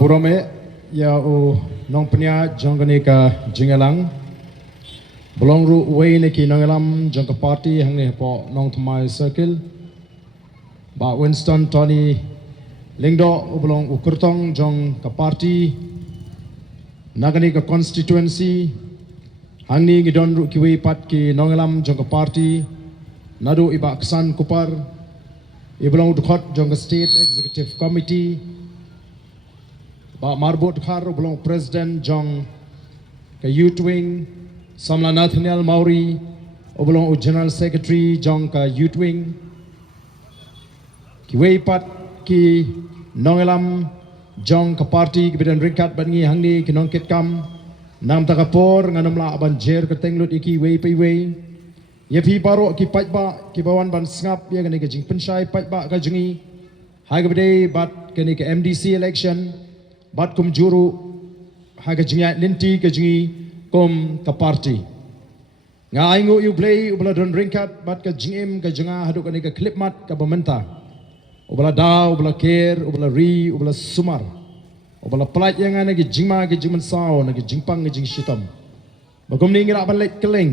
burome ya nong penya jong ni ka jingalang belong ru way ni ki nongalam jong ka party hang ni po nong thmai circle ba Winston Tony lingdo belong ukurtong jong ka party nagani ka constituency hang ni gidon ru ki way pat ki nongalam jong ka party nadu iba ksan kupar ibelong dukot jong ka state executive committee ba marbot khar belong president jong ka youth wing samla Nathaniel Mauri belong general secretary jong ka youth wing ki way pat ki nongalam jong ka party ki bidan ringkat bangi hangni ki nongket kam nam takapor nganam la ban jer ka tenglut iki way pai way ye phi baro ki pajba ki bawan ban sngap ye gani ka jing penshai pajba ka jingi ha ga bide bat kani ka MDC election bat kum juru ha ka jingi linti ka jingi kom ka party nga aingu you play ubla don ringkat bat ka jingem ka jinga hadu kani ka clip mat ka bamenta ubla daw ubla ker ubla ri ubla sumar ubla plat yang ana ki jingma ki jingman saw na ki jingpang ki jing shitam bagum ni ngira ban lek keleng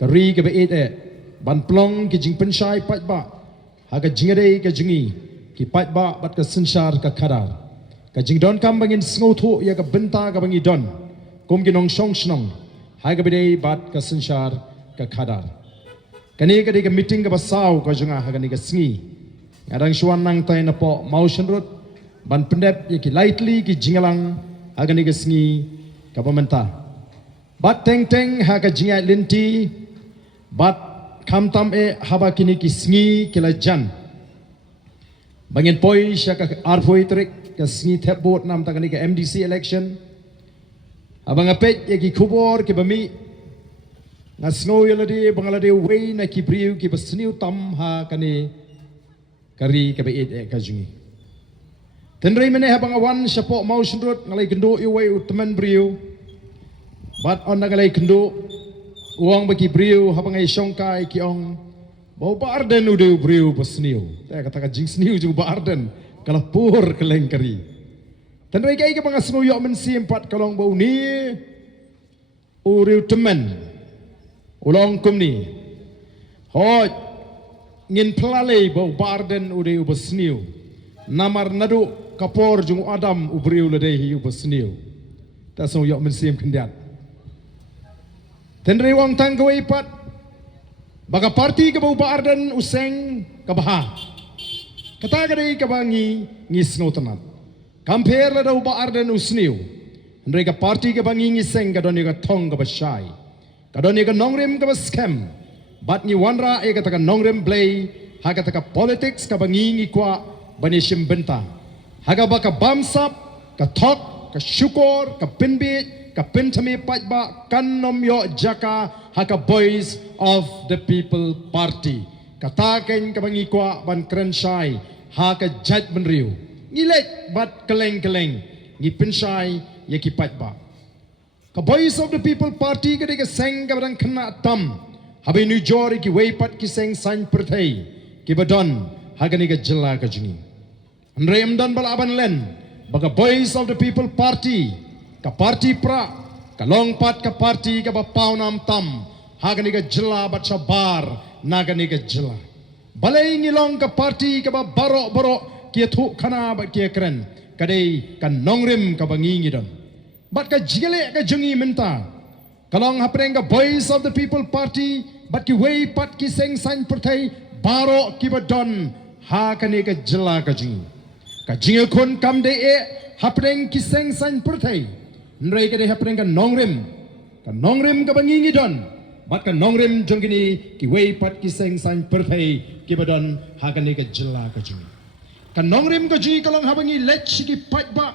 kari ke beet ban plong ki jing penshai pajba ha ka jingade ka jingi ki pajba bat ka sinshar ka khadar ka jing don kam bangin sngo thu ya ka benta ka bangi don kum ki nong shong shnong ha ka bide bat ka sinshar ka khadar kani ka de ka meeting ka basaw ka jinga ha ka ni ka sngi ngarang shwan nang tai na po motion rut ban pendep ya ki lightly ki jingalang ha ka ni ka sngi ka pamenta bat teng teng ha ka jinga linti bat kam tam haba kini ki sngi kila jan bangin poi sha ka arfoi trik ka sngi thep bot nam ta kani ka MDC election abang apet ye ki khubor ki bami na snow yeladi bangalade way na ki priu ki basniu tam ha kani kari ka be ka jingi tenrei mene habang awan sha po motion road ngalai kendo i way utman priu bat on nagalai kendo uang bagi beriu habang ay songkai ki ong bau Ardent udah beriu besniu saya katakan jing sniu juga Ardent kalau pur kelengkari dan mereka ini bang asnu yok mensi empat kalong bau ni uriu teman ulang kum ni hoj ngin pelalai bau Ardent udah besniu namar nadu kapor jung Adam ubriu ledehi besniu tak asnu yok mensi kendiat tenri wang tang ke ipat baka parti ke bau Ardent useng ke baha kata kadai ke bangi ngisno tenat compare la dau Ardent usniu tenri ke parti ke bangi ngiseng ke doni ke tong ke basai ke doni ke nongrem ke scam bat ni wanra e kata ke nongrem play ha kata ke politics ke bangi ngikwa bani shimbenta ha ka baka bamsap ke tok ke syukur ke pinbit kapentami pajba kanom yo jaka haka boys of the people party kataken kabangi kwa ban krenshai haka jaj benriu ngilek bat keleng keleng ngi penshai yeki pajba ka boys of the people party kade ka seng ka badang kena tam habe nu jori ki way pat ki seng san perthai ki badon haka ni ka jela ka jingi andrem dan balaban len baga boys of the people party ka parti pra ka long pat ka parti ka bapau nam tam hagani ka jela bat sabar nagani ka jela balai ngilong ka parti ka ba baro baro ki thu khana ba ki kren kadai ka nongrim ka bangi ngidon bat ka jile ka jungi menta kalong hapreng ka boys of the people party bat ki way pat ki seng san perthai baro ki badon hagani ka jela ka jingi ka jingi kon kam de hapreng ki seng san perthai nrai ka de hapreng ka nongrim ka bangingi don bat ka nongrim jongini ki way pat ki seng san perthai ki badon hagani ka jela ka jingi ka nongrim ka jingi kalong habangi lech ki patba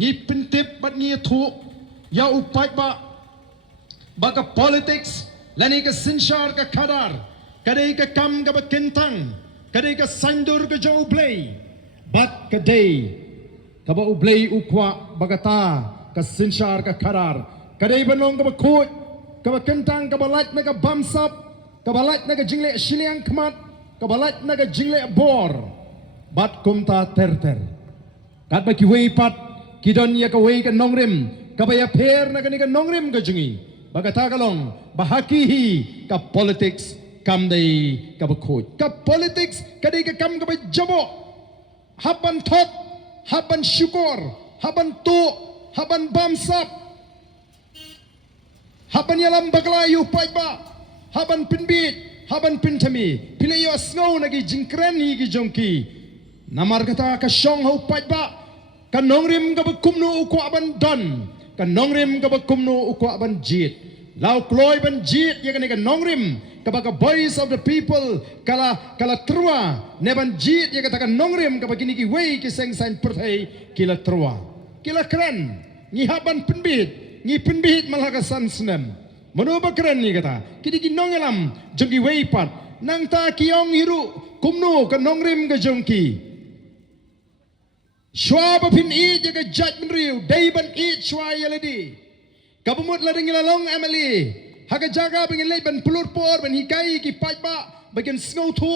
ni pintip bat ni thu ya upatba baka politics lani ka sinshar ka khadar kadai ka kam ka bakintang kadai ka sandur ka jau play bat kadai ka ba ublay ukwa bagata ka sinshar ka karar kadai banong ka bakut ka bakentang ka balat na ka bamsap ka balat na ka jingle shiliang kmat ka balat na ka jingle bor bat kumta terter kat ba ki way pat kidon ya kawai ka nongrim kabaya per na kani ka nongrim ka jungi bagata kalong bahakihi ka politics kam dai ka bakoi ka politics kadai ka kam ka jabo haban thot haban syukur haban tu haban bamsap haban yalam baglayu paiba haban pinbit haban pintami pilayo asngau nagi jingkren hi gi jongki namar kata ka syong hau paiba ka nongrim ka bakumno uko aban don ka nongrim ka bakumno uko aban jit lau kloy ban jit ya ka nongrim kabaga voice of the people kala trua neban jit ya kata ka nongrim ka bagini ki wei ki seng sain perthai kila trua kila kran ni haban penbit malaka san snem manu bakran ni kata kidi ki nongelam jongi wei pat nang ta kiong hiru kumno ka nongrim ka jongki Shwa bapin i jaga judgment riu daiban i shwa yaladi kabumut lading ilalong emily haga jaga bingin lay ban pulur por ban hikai ki pajba bagin snow thu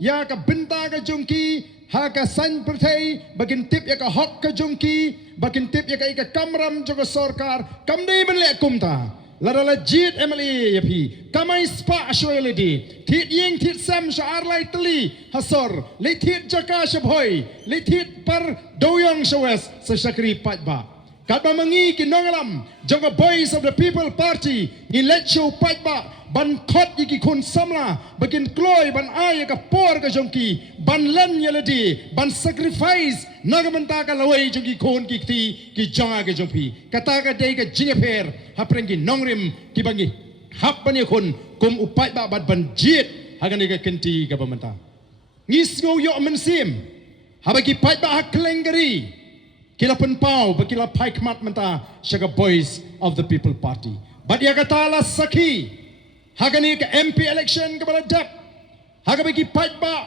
ya ka binta ka jongki haga san perthai bagin tip ya ka hok ka jongki bagin tip ya ka kamram joga sarkar kamdei ban le kumta ladala jit emily yapi kamai spa ashweledi thit yeng thit sam shar lai tli hasor le thit jaka shabhoi le thit par doyong shawes sa shakri pajba kadba mangi ki nongalam jonga voice of the people party ni lecho pajba ban khot ki khun samla bagin kloy ban ay ka por ka jongki ban len yeledi ban sacrifice nagamanta ka lawai jongki khun ki ti ki jonga ka jongpi kata ka dei ka jingepher haprengi nongrim ki bangi hap ban khun kum upajba bat ban jit hagani ka kenti ka pamanta ngis ngo yo mensim habaki pajba haklengari kila penpau bakila paikmat menta shaga voice of the people party but ya katala saki hagani ka MP election ka bala dap hagabiki paikba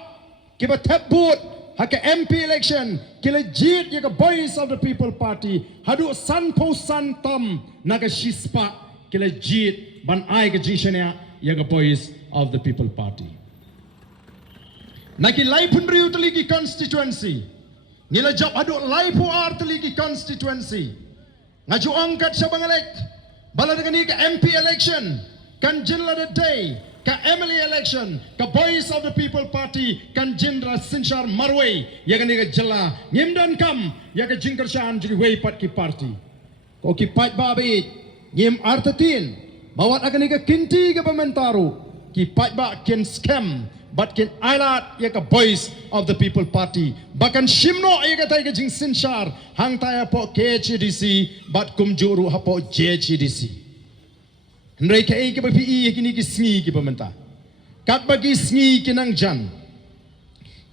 kiba tabut haka MP election kila jit ya ka voice of the people party hadu san po san tam naga shispa kila jit ban ai ka jishania ya ka voice of the people party naki laipun riu taliki constituency nila job adu laipu arteligi constituency ngaju angkat sabangalek bala dengan ka MP election kan jinla the day ka Emily election ka voice of the people party kan jindra sinchar marway ya kan ka jilla ngimdan kam ya ka jingkershan jadi way pat ki party ko ki pat babi ngim artatin bawat akan ka kinti ka pementaru ki pat ba ken scam but ken ailat ya ka voice of the people party bahkan shimno ya ka tai ka jing sinchar hang taya po KHDC but kumjuru hapo JHDC ndai ka ke bapi kini ki sngi ki pementa kat bagi sngi kinang jan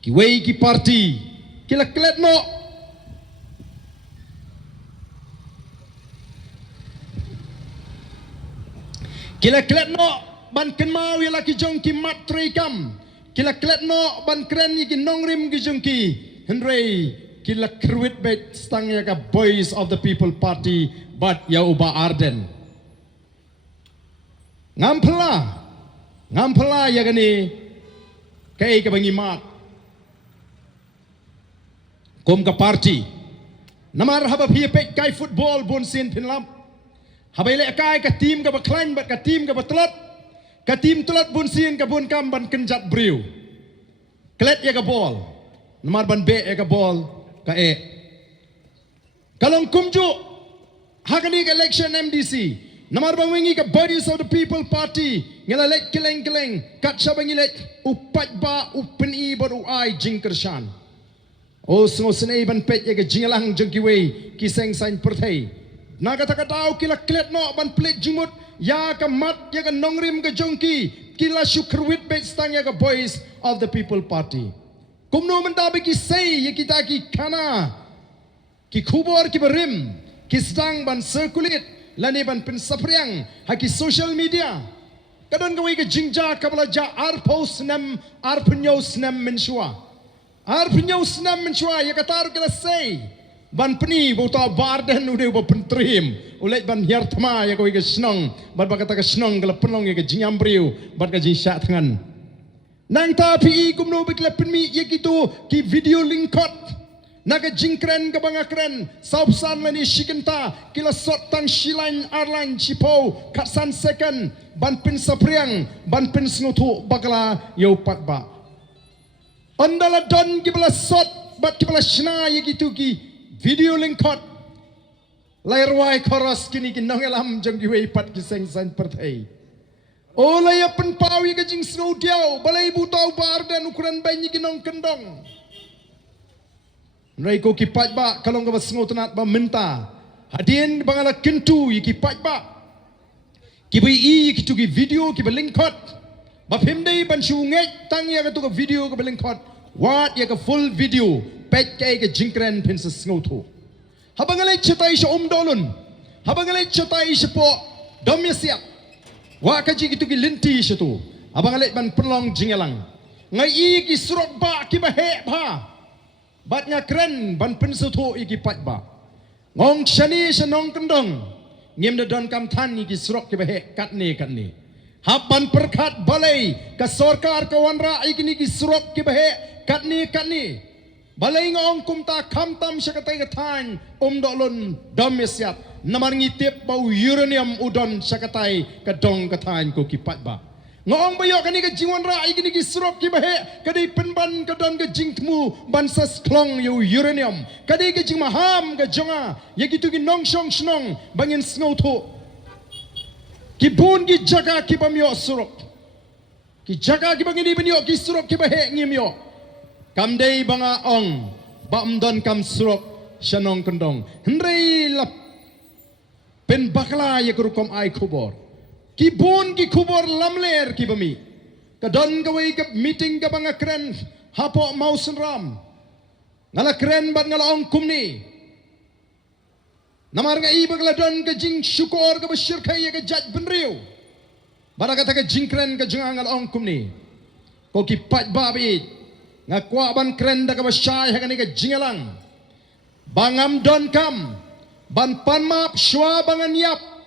ki wei ki party kila kletno ban kenmau ya laki jongki matri kam kila kletno ban kren ki nongrim ki jongki hendrei kila kruit bet stang ya ka voice of the people party but ya uba Ardent ngampla ya gani kai ka bangi mat kom ka party namar haba VPP kai football bon sin pinlam habai le kai ka team ka baklan bat ka team ka batlat ka team tulat bon sin ka bon kam ban kenjat briu klet ya ka ball namar ban be ya ka ball ka kalong kumju hakani ka election MDC namar bang wingi ka bodies of the people party ngala lek keleng kat sabangi lek upat ba upen I bor ai jingkershan o sngo snei ban pet ya ka jingalang jengki wei kiseng sain perthai naga takatau kila klet no ban plet jumut ya ka mat ya ka nongrim ka jongki kila shukrwit bet stang ya ka voice of the people party kumno mendabe ki sei ya kita ki kana ki khubor ki berim ki stang ban circulate lani ban pen sapriang haki social media kadon gawai ke jingja kabla ja ar post nam ar punyo snam menshua ya katar kala sei ban pni bota barden ude bo pentrim ulai ban hiartma ya gawai ke snong ban bakata ke snong kala penong ya ke jingyam briu ban ka jisha tangan nang ta pi kumno bikla penmi ya kitu ki video link kot naga jingkren ka banga kren saupsan lani shikenta kila sot tang shilain arlan chipo katsan second ban pin sapriang ban pin snutu bakala yo patba andala don kibala sot bat kibala shna yigitu ki video link hot lairwai koros kini ki nongelam jong giwe pat ki seng san perthai olay pen pawi ka jing snow diao balai butau bar dan ukuran banyi ki nong kendong Rai ko kipat ba kalau ka basngo tanat ba minta hadien bangala kentu kipat ba kibai i kitu ki video ki balingkot ba phimdei ban shungai tang ya ka tu ka video ka balingkot wat ya ka full video pet kai ka jingkren pin sa sngo thu habangalai chatai sha dolun habangalai chatai sha po domyasiap wa ka ji kitu ki linti sha tu habangalai ban perlong jingelang ngai i ki surok ba ki ba he ba batnya keren ban pensutu iki pat ba ngong shani shanong kendong ngim da don kam than iki srok ke bahe katne hapan perkat balai ka sarkar ka wanra iki ni ki srok ke bahe katne balai ngong kumta kamtam syakatai ka than dolon domesiat namar ngitip bau uranium udon syakatai ka dong ka than ko ki pat ba ngong bayo kani ka jingwan ra ai kini ki surok ki bahe kadi penban ka don ka jingtmu ban sas klong yo uranium kadi ka jing maham ka jonga ye gitu ki nong shong snong bangin snow tho ki bun ki jaga ki bamyo surok ki jaga ki bangini benyo ki surok ki bahe ngimyo kamdei banga ong bam don kam surok shanong kendong hendrei lap pen bakla ye kurukom ai kubor ki bon ki kubor lamler ki bami kadon gawai ka meeting ka banga kren hapo mausen ram ngala kren bat ngala ong kumni namar nga ibagla don ka jing syukur ka basyir kaya ka jat benriu bara kata ka jing kren ka jeng ngala ong kumni ko ki pat babi nga kwa ban kren da ka basyai ha ka jingalang bangam don kam ban panmap shwa bangan yap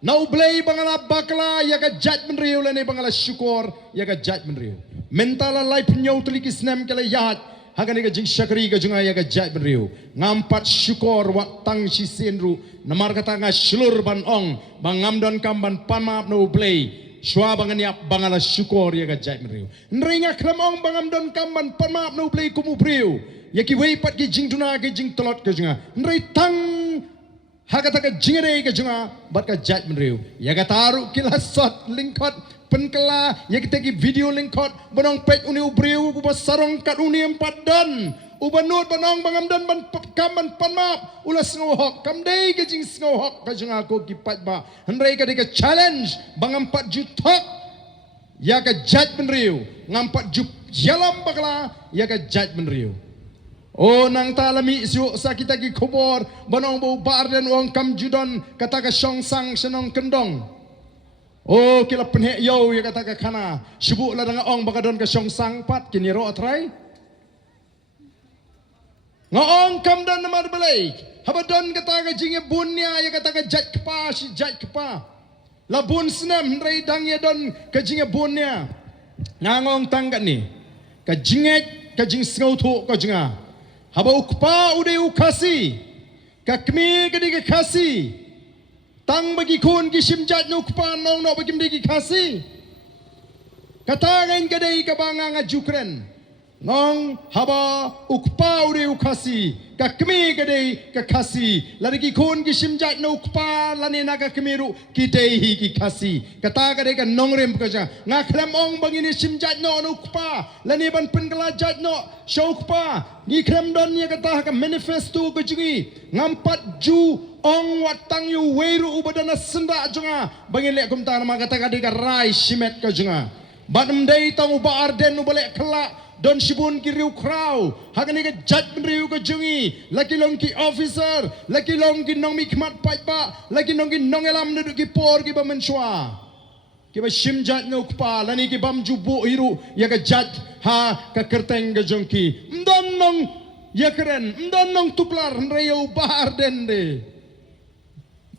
Nau blay bangala bakla ya ka jat menriu lene bangala syukur ya ka jat menriu. Mentala lai penyau tulikis nem kala yahat hagani ka jing syakri ka junga ya ka jat menriu. Ngampat syukur wak tang si senru namar kata nga shlur ban ong bangam don kamban panmap nau blay shwa banganyap bangala syukur ya ka jat menriu. Nringa klamong bangam don kamban panmap nau blay kumupriu. Ya ki weipat ki jing tuna ki jing telot ka junga. Nri tang Hakata ka jingere ka junga bat ka jat menriu ya ka taru kila sot lingkot penkela ya kita ki video lingkot bonong pet uni ubriu ku sarong kat uni empat dan ubanut bonong bangam dan ban kaman panmap ulas ngohok kamdei ka jing ngohok ka junga ko ki pat ba hendrai ka de challenge bangam pat jutok ya ka jat menriu ngampat jup jalam bakla ya ka jat menriu Oh nang talami isu sakita ki kubor banong bau bar dan uang kam judon kata ka shong sang senong kendong. Oh kila penhe yo ya kata ka kana sibuk la dengan ong bakadon ka shong sang pat kini ro atrai. Ngong kam dan namar belai. Habadon kata ka jinge bunya ya kata ka jat kepa si jat kepa. La bun senam hendrai dang ya don ka jinge bunya. Ngong tangkat ni. Ka jinget ka jing sngau thu ka jinga. Haba ukpa ude ukasi kakmi kedi ke kasi tang bagi kun ki simjat no ukpa nong no bagi mdiki kasi katangan kedai ka banga nga jukren ngong haba ukpa ude ukasi kakmi kedai ka kasi lagi kun ki simjat no ukpa lani naga kemiru ki dei hi ki kasi kata kedai ka nong rem ka nga klam ong bagi ni simjat no ukpa lani ban penkala jat no shokpa ni krem don ya kata ka manifesto ko jungi ngampat ju ong watang yu weiru ubadana senda junga bangin lek kum ta nama kata ka rai shimet ka junga badam dei tang uba arden ubale kala don shibun ki riu krau hagani ka jat riu ka jungi laki long ki officer laki long ki nong mikmat paipa laki long ki nongelam duduk ki por ki ba menshwa ki ba shimjat no kpa lani ki bam jubu hiru ya ka jat ha ka kerteng ka jongki mdon nong ya keren mdon nong tuplar nreyo bahar dende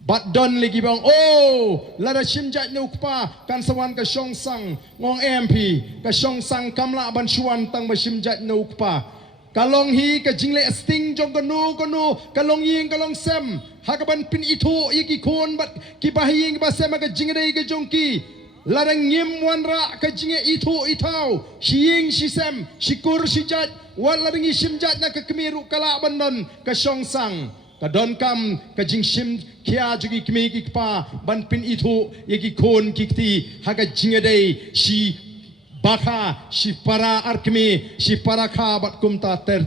bat don lagi bang oh lada shimjat no kpa kan sawan ka shongsang ngong MP ka shongsang kamla ban chuan tang ba shimjat no kpa kalong hi ka jingle sting jong kanu kalong ying kalong sem hakaban pin itu iki kon bat ki bahiying ba sem ka jingle ka jongki larang ngim wanra ka jingle itu itau shiying shisem shikur shijat walarang shimjat na ka kemiru kala bandon ka songsang ka don kam ka jing shim kia jugi kemi ki pa ban pin itu iki kon kikti haka jingle shi baka si para arkmi si para kha bat kumta ter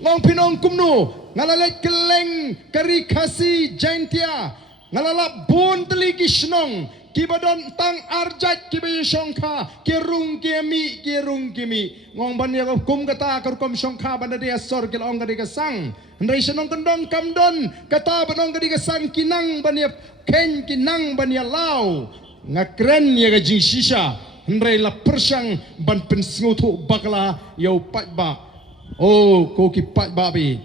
ngong pinong kumnu ngalalet keleng kari khasi jaintia ngalala bon teli kisnong kibadon tang arjat kibe songkha kirung kimi ngong ban ya kum kata kar kom songkha ban dia sor kel ong kadi kasang ndai senong kendong kamdon kata banong kadi kasang kinang ban ya ken kinang ban ya lau ngakren ya ga jing shisha Hendrai la persang ban pensngutu bakla yau patba. Oh, koki patba bi.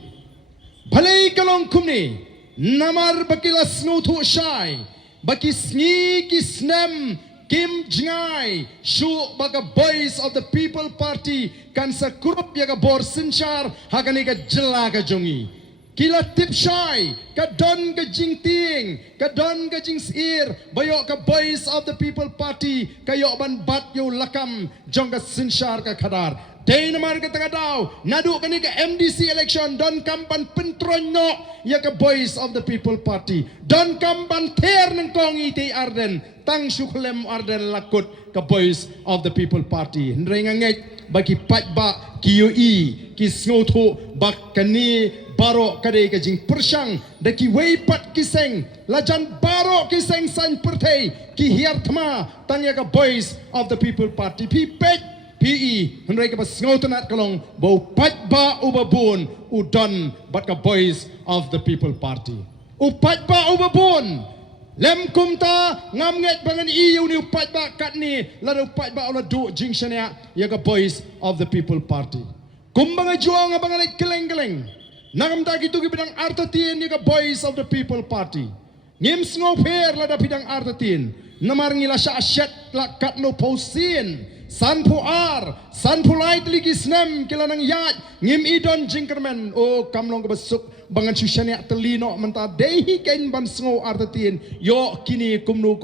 Balai kalong kumni namar bakila sngutu shai. Baki sngi ki snem kim jingai shu baka boys of the people party kan sa kurup yaga bor sinchar hagani ka jela ka jongi. Kila tip shai, ka don ka jing ting, ka don ka jing sir, bayok ka boys of the people party, kayo ban bat yo lakam, jong ka sinshar ka kadar. Day naman ka tagadaw, nadu ka ni ka MDC election, don kampan pentronyo, ya ka boys of the people party. Don kampan ter ng kong iti Ardent, tang syuklem Ardent lakot ka boys of the people party. Hendray nga ngayt, bagi patba, kiyo-i, kisngoto, bak kani, baro kadai ka jing persang daki weipat kiseng lajan baro kiseng san pertai ki hiartma tanya ka boys of the people party pipet PE hendrai ka pasngotanat kalong bau patba ubabun udon bat ka boys of the people party upatba ubabun lem kumta ngamnget bangan iu ni upatba katni lada upatba ola du jing shania ya ka boys of the people party kumbanga juang abangan keleng-keleng Nagam taki tu bidang artatin ni ka boys of the people party. Ngim sngoper lada bidang artatin. Namar ngila sya asyat la katno posin. Sanpu sanpu light ligi snem kila nang yat. Ngim idon jingkren. Oh kamlong ka besuk bangan susyanya telino menta dehi kain ban sngo artatin. Yo kini kumnu.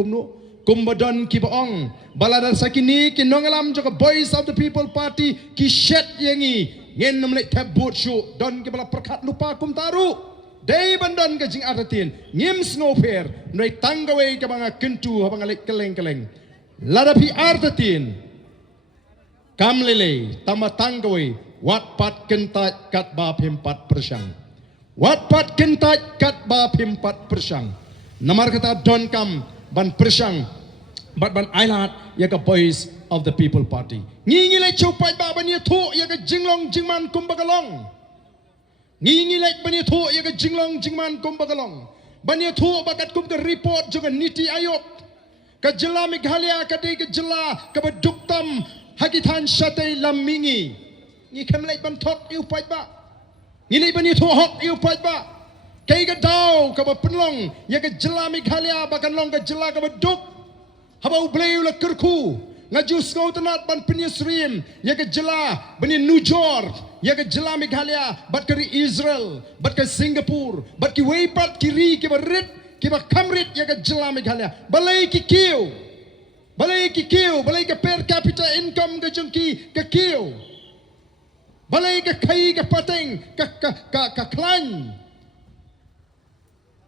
Kumbadon kibaong. Baladan sakini kinongalam joka boys of the people party kishet yengi. Ngen namlek tabut syu don ke bala perkat lupa kum taru dei bandon ke jing artin ngim snoper noi tanggawe ke banga kentu banga lek keleng ladapi artin kamlele tama tanggawe wat pat kentat kat ba pimpat persang wat pat kentat kat ba pimpat persang namar kata don kam ban persang ban ailat ya ka boys of the people party ngingilek chupai ba bani thu ya ka jinglong jingman kumbagalong ngingilek bani thu ya ka jinglong jingman kumbagalong bani thu bakat kum ka report juga niti ayok ka jela meghalaya ka de ka jela ka baduktam hakitan shatay lamingi ngi kemlek ban thok yu pai ba ngilek bani thu hok yu pai ba kai ka daw ka ba penlong ya ka jela meghalaya bakan long ka jela ka baduk habau bleu la kerku ngaju skau tanat ban penyesrim ya ke jela bani New York ya ke jela Meghalaya bat ke Israel bat ke Singapore bat ki weipat kiri ke barit ki ba kamrit ya ke jela Meghalaya balai ki kiu balai ke per capita income ke jengki ke kiu balai ke kai ke pateng ka klan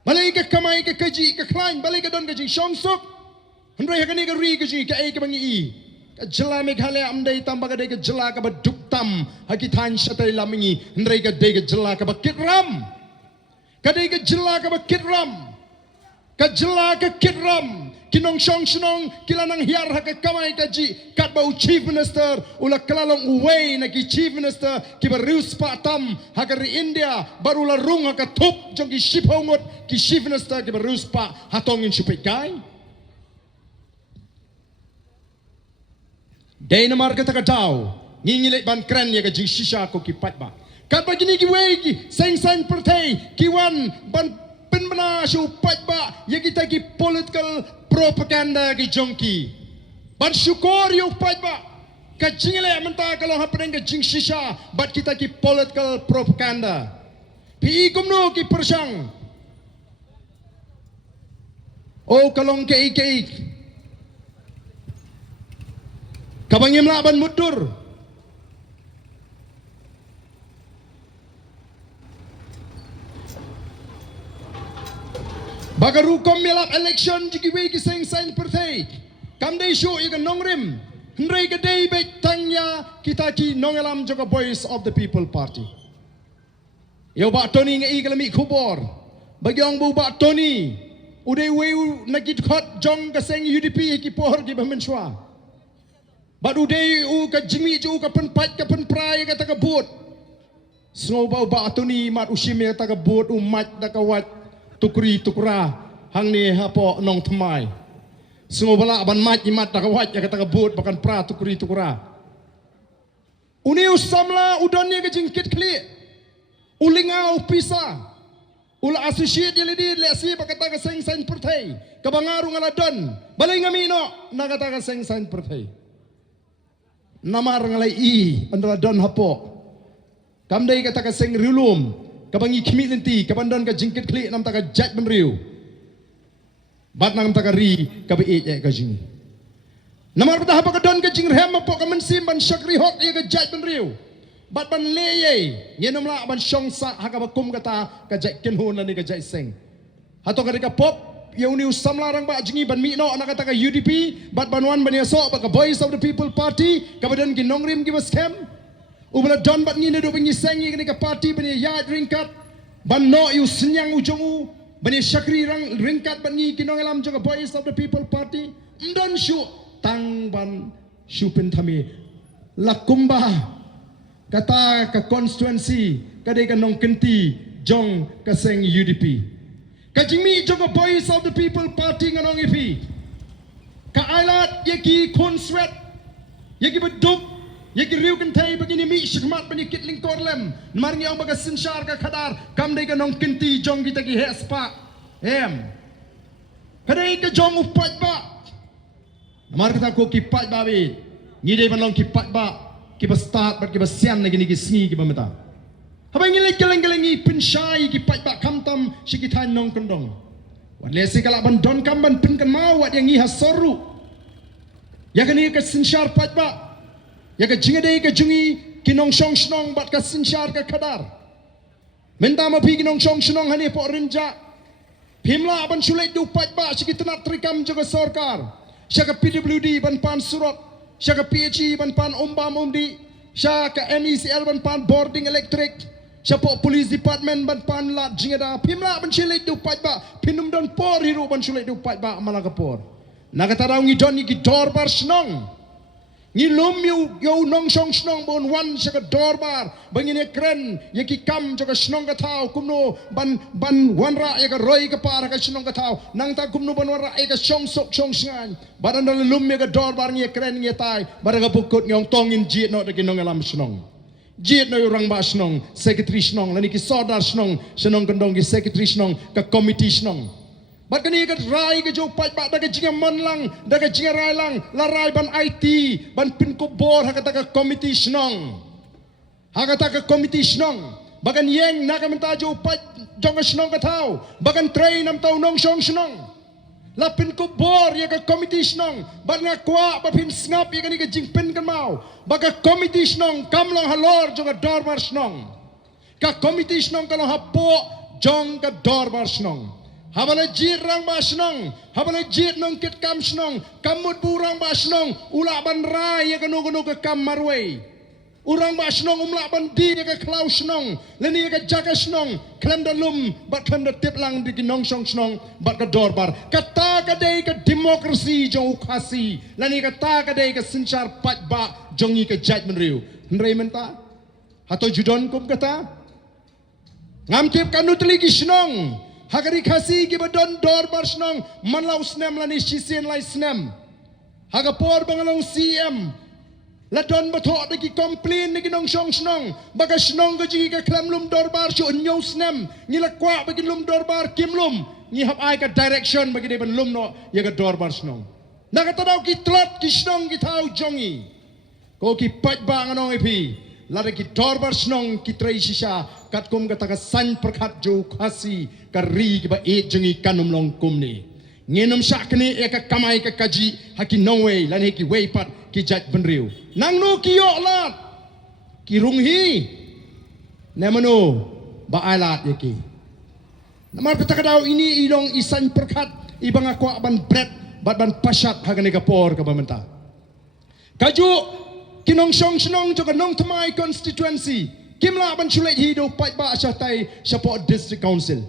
balai ke kamai ke kaji ke klan balai ke don ke jing songsuk Hendrai hakani ka ri ka ji ka ai ka bangi i ka jela Meghalaya amdai tamba ka dei ka jela ka baduktam hakitan shatai lamingi hendrai ka dei ka jela ka bakitram ka dei ka jela ka bakitram ka jela ka kitram kinong shong shnong kilanang hiar ha ka kamai ka ji kat bau chief minister ula kalalong uwei na ki chief minister ki barus patam ha ka ri India baru la rung ha ka thup jong ki shipongot ki chief minister ki barus pa hatongin shupit kai Dei namar kata katau ngingilek ban kren ya ka jing shisha ko ki patba kat bagini ki wei seng pertai ki wan ban penbana shu patba ya kita ki political propaganda ki jongki ban syukur yu patba Kajingile mentah kalau hapeng ke jing shisha, bat kita ki political propaganda. Pi kumno ki persang. Oh kalong ke ik. Kabangim laban mudur. Bagarukom melap election jiki ki seng sign partai. Kamdei show ikan nongrim. Hendrai kedai baik tanya kita ki nongelam juga voice of the people party. Yo bak Tony ngai kalami kubor. Bagi orang bu bak Tony. Udai weu nakit khot jong ka seng UDP ki pohor ki bamenshwa. Bat udai u ka jimi ju ka penpat ka penprai ka takabut. Snow bau bak Tony mat usim ka takabut umat takawat tukri tukra hang ni hapo nong tmai. Semua bala ban mat imat takawat ya kata kabut bahkan pra tukuri tukura. Uni usamla udonnya ke jingkit kli. Ulingau pisa. Ula associate jadi lesi bakata ka seng sign partai. Kabangaru ngaladon. Balai ngamino nakata ka seng sign partai. Namar ngalai i andra don hapo. Kamdai kata ka seng rilum. Kabangi kimilenti kabandon ka jingkit kli nam taka jat benriu. Bat nang takari kabi ka jing. Namar betah apa kadon ka jing rem apa ka mensim ban syakri hok ia ka jat benriu. Bat ban leye ngenom la ban syong sa haka bakum kata ka jat kenhun ni ka jat seng. Hato ka ka pop ya uni usam larang ba jingi ban mino anak kata ka UDP bat banwan ban yaso ba ka voice of the people party kabadan ki nongrim ki scam. Ubala don bat ni do bengi sengi ni ka party ban ya ringkat ban no yu senyang ujongu bani syakri rang ringkat ban ni kinongelam juga voice of the people party ndon shu tang ban shu pentami lakumba kata ka constituency kadai ka nong kenti jong ka seng UDP ka jingmi juga voice of the people party nganong ipi ka ailat yaki konswet yaki beduk yaki riu kentai begini mi syakmat bani kitling korlem marngi ang baga sinsyar ka kadar kamdai ka nong kenti jong kita ki hespa kadai ka jong upat ba namar kita ko ki pat ba bi ngidai ban long ki pat ba ki ba start bat ki ba sian lagi ni ki sngi ki ba mata habang ngilai geleng-gelengi pensyai ki pat ba kamtam sikitan nong kendong wan lesi kala ban don kam ban pin kan mau wat yang ngi hasoru ya kan ni ka sinsyar pat ba ya ka jingadai ka jungi kinong shong snong bat ka sinsyar ka kadar menta ma pi kinong shong snong hani po Rynjah pimla ban sulai du pat ba sikitna trikam juga sarkar syaka PWD ban pan surat syaka PHE ban pan umbam umdi syaka NECL ban pan boarding electric syapa police department ban pan lat jingada pimla ban sulai du pat ba pinum don por hiru ban sulai du pat ba malagapor nagataraw ngidon ni gidor bar snong ngilum yo nong song snong bon wan syaka dorbar bangine kren yaki kam joka snong ka tau kumno ban wanra ya ka roi ka para ka snong ka tau nang ta kumno ban wanra ya ka song sok song sngan badan dal lum ya ka dorbar ngi kren ngi tai baraga bukut ngong tongin jiet no de nong alam snong jiet no orang ba snong secretary snong lani ki sodar snong snong kendong ki secretary snong ka committee snong bat kani ka rai ka jo pat ba daga jinga manlang daga jinga rai lang la rai ban IT ban pin ko bor hakata ka committee snong hakata ka committee snong bagan yeng na ka menta jo pat jong snong ka tau bagan train nam tau nong song snong la pin ko bor ya ka committee snong bat nga kwa ba pin snap ya kani ka jing pin kan mau baga committee snong kam long halor jo ka dorbar snong ka committee snong ka long hapo jong ka dorbar snong habala jit rang ba snong habala jit nong kit kam snong kamut burang ba snong ula ban rai ya kanu ka kam marway urang ba snong umla ban di ya ka klau snong leni ya ka jaga snong klem da lum bat klem da tip lang di nong song snong bat ka dorbar kata ka dei ka demokrasi jong ukasi leni kata ka dei ka sinchar pat ba jongi ka judgment riu ndrei menta hato judon kum kata ngam tip kanu teligi snong Hagari kasi gibadon dor barsnong manlaw snem lani sisien lai snem. Hagapor bangalaw CM. Ladon bato de ki complain ni ginong song snong. Baga snong ga jigi ka klamlum dor bar syo nyaw snem. Ngila kwa bagi lum dor bar kimlum. Ngi hap ai ka direction bagi de ban lum no ya ka dor bar snong. Nagatadaw ki tlot ki snong ki tau jongi. ko ki pat ba nganong ipi lada ki dorbar snong ki trai shisha kat kum kata ka san perkhat jo khasi ka ri ki ba e jengi kanum long kum ni ngenum shakni e ka kamai ka kaji haki no way lan ki way pat ki jat benriu nang no ki yo lat ki rung hi nemano ba alat yaki namar kata kadau ini ilong isan perkhat ibang akwa ban bret bat ban pasyat hagane kapor ka bamenta kaju kinong song snong jo kanong thamai constituency kimla ban chulet hido pat ba ashatai support district council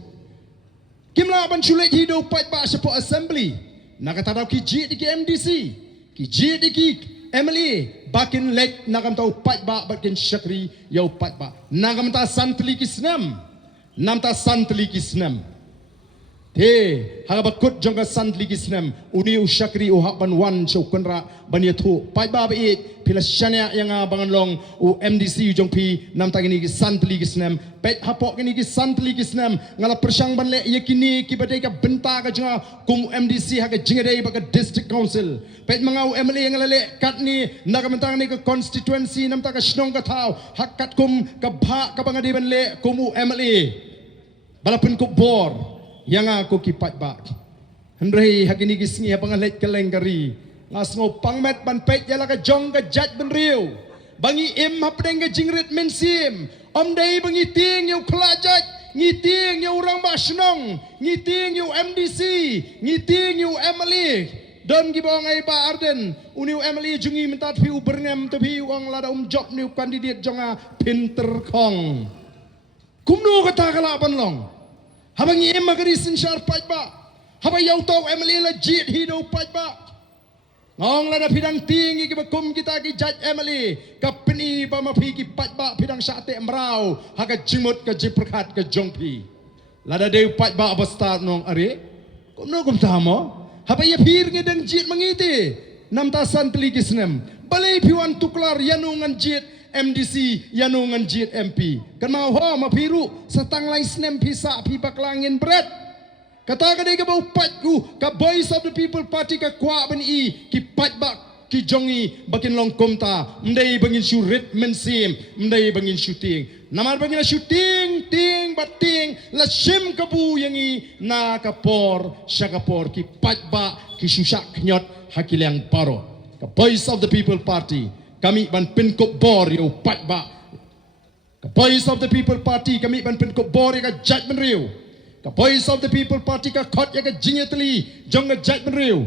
kimla ban chulet hido pat ba support assembly nakatadaw ki ji di ki MDC ki ji di ki Emily bakin lek nakam tau pat ba bakin syakri yau pat ba nakam ta santli ki snam namta santli ki snam He, hagabakut jangka santli kisnem uni usyakri uhaban wan syukunra baniatu pai ba it pila syania yang bangan long u MDC jongpi nam tagini ki santli kisnem pet hapok kini ki santli kisnem ngala persyang banle yakini ki badai ka benta ka janga kum MDC haga jingedai ba ka district council pet mangau MLA ngalale kat ni nagamentang ni ka constituency nam ta ka snong ka thau hakat kum ka bha ka bangadi banle kum u MLA balapun ko bor yang aku kipat ba hendrai hakini gisngi abangan let keleng kari ngasngo pangmet ban pet jala ka jong ka jat ben riu bangi im hapdeng ka jingrit mensim om dei bangi ting yu klajat ngi ting yu orang basnong ngi ting yu MDC ngi ting yu MLA don gibong ai ba Ardent uniu MLA jungi mentat pi uberngem to pi wang lada job ni kandidat jonga pinter kong kumno kata kala banlong habang i magari sinshar pat ba habang yaw taw MLA legit hido pat ba ngong la na pidang tingi ki bakum kita ki judge MLA kapni ba mapi ki pat ba pidang sate mrau haga jimut ka jiprkhat ka jongpi lada de pat ba abasta nong are kumno kum tamo habang ya phir ngi dang jit mangiti nam ta santli kisnem balai piwan tuklar yanungan jit MDC yanungan jit MP kan mau ho mapiru satang lai snem pisa pi baklangin bret kata ka dei ka bau pat ku ka voice of the people party ka kwa ban i ki pat ba ki jongi bakin long komta mdei bangin syurit mensim mdei bangin shooting namar bangin shooting ting bating la shim kabu yangi na kapor syakapor ki pat ba ki susak knyot hakilang paro ka voice of the people party kami ban penkop bor yo pat ba ka voice of the people party kami ban penkop bor ya judgment riu ka voice of the people party ka khot ya ka jingetli jong ka judgment riu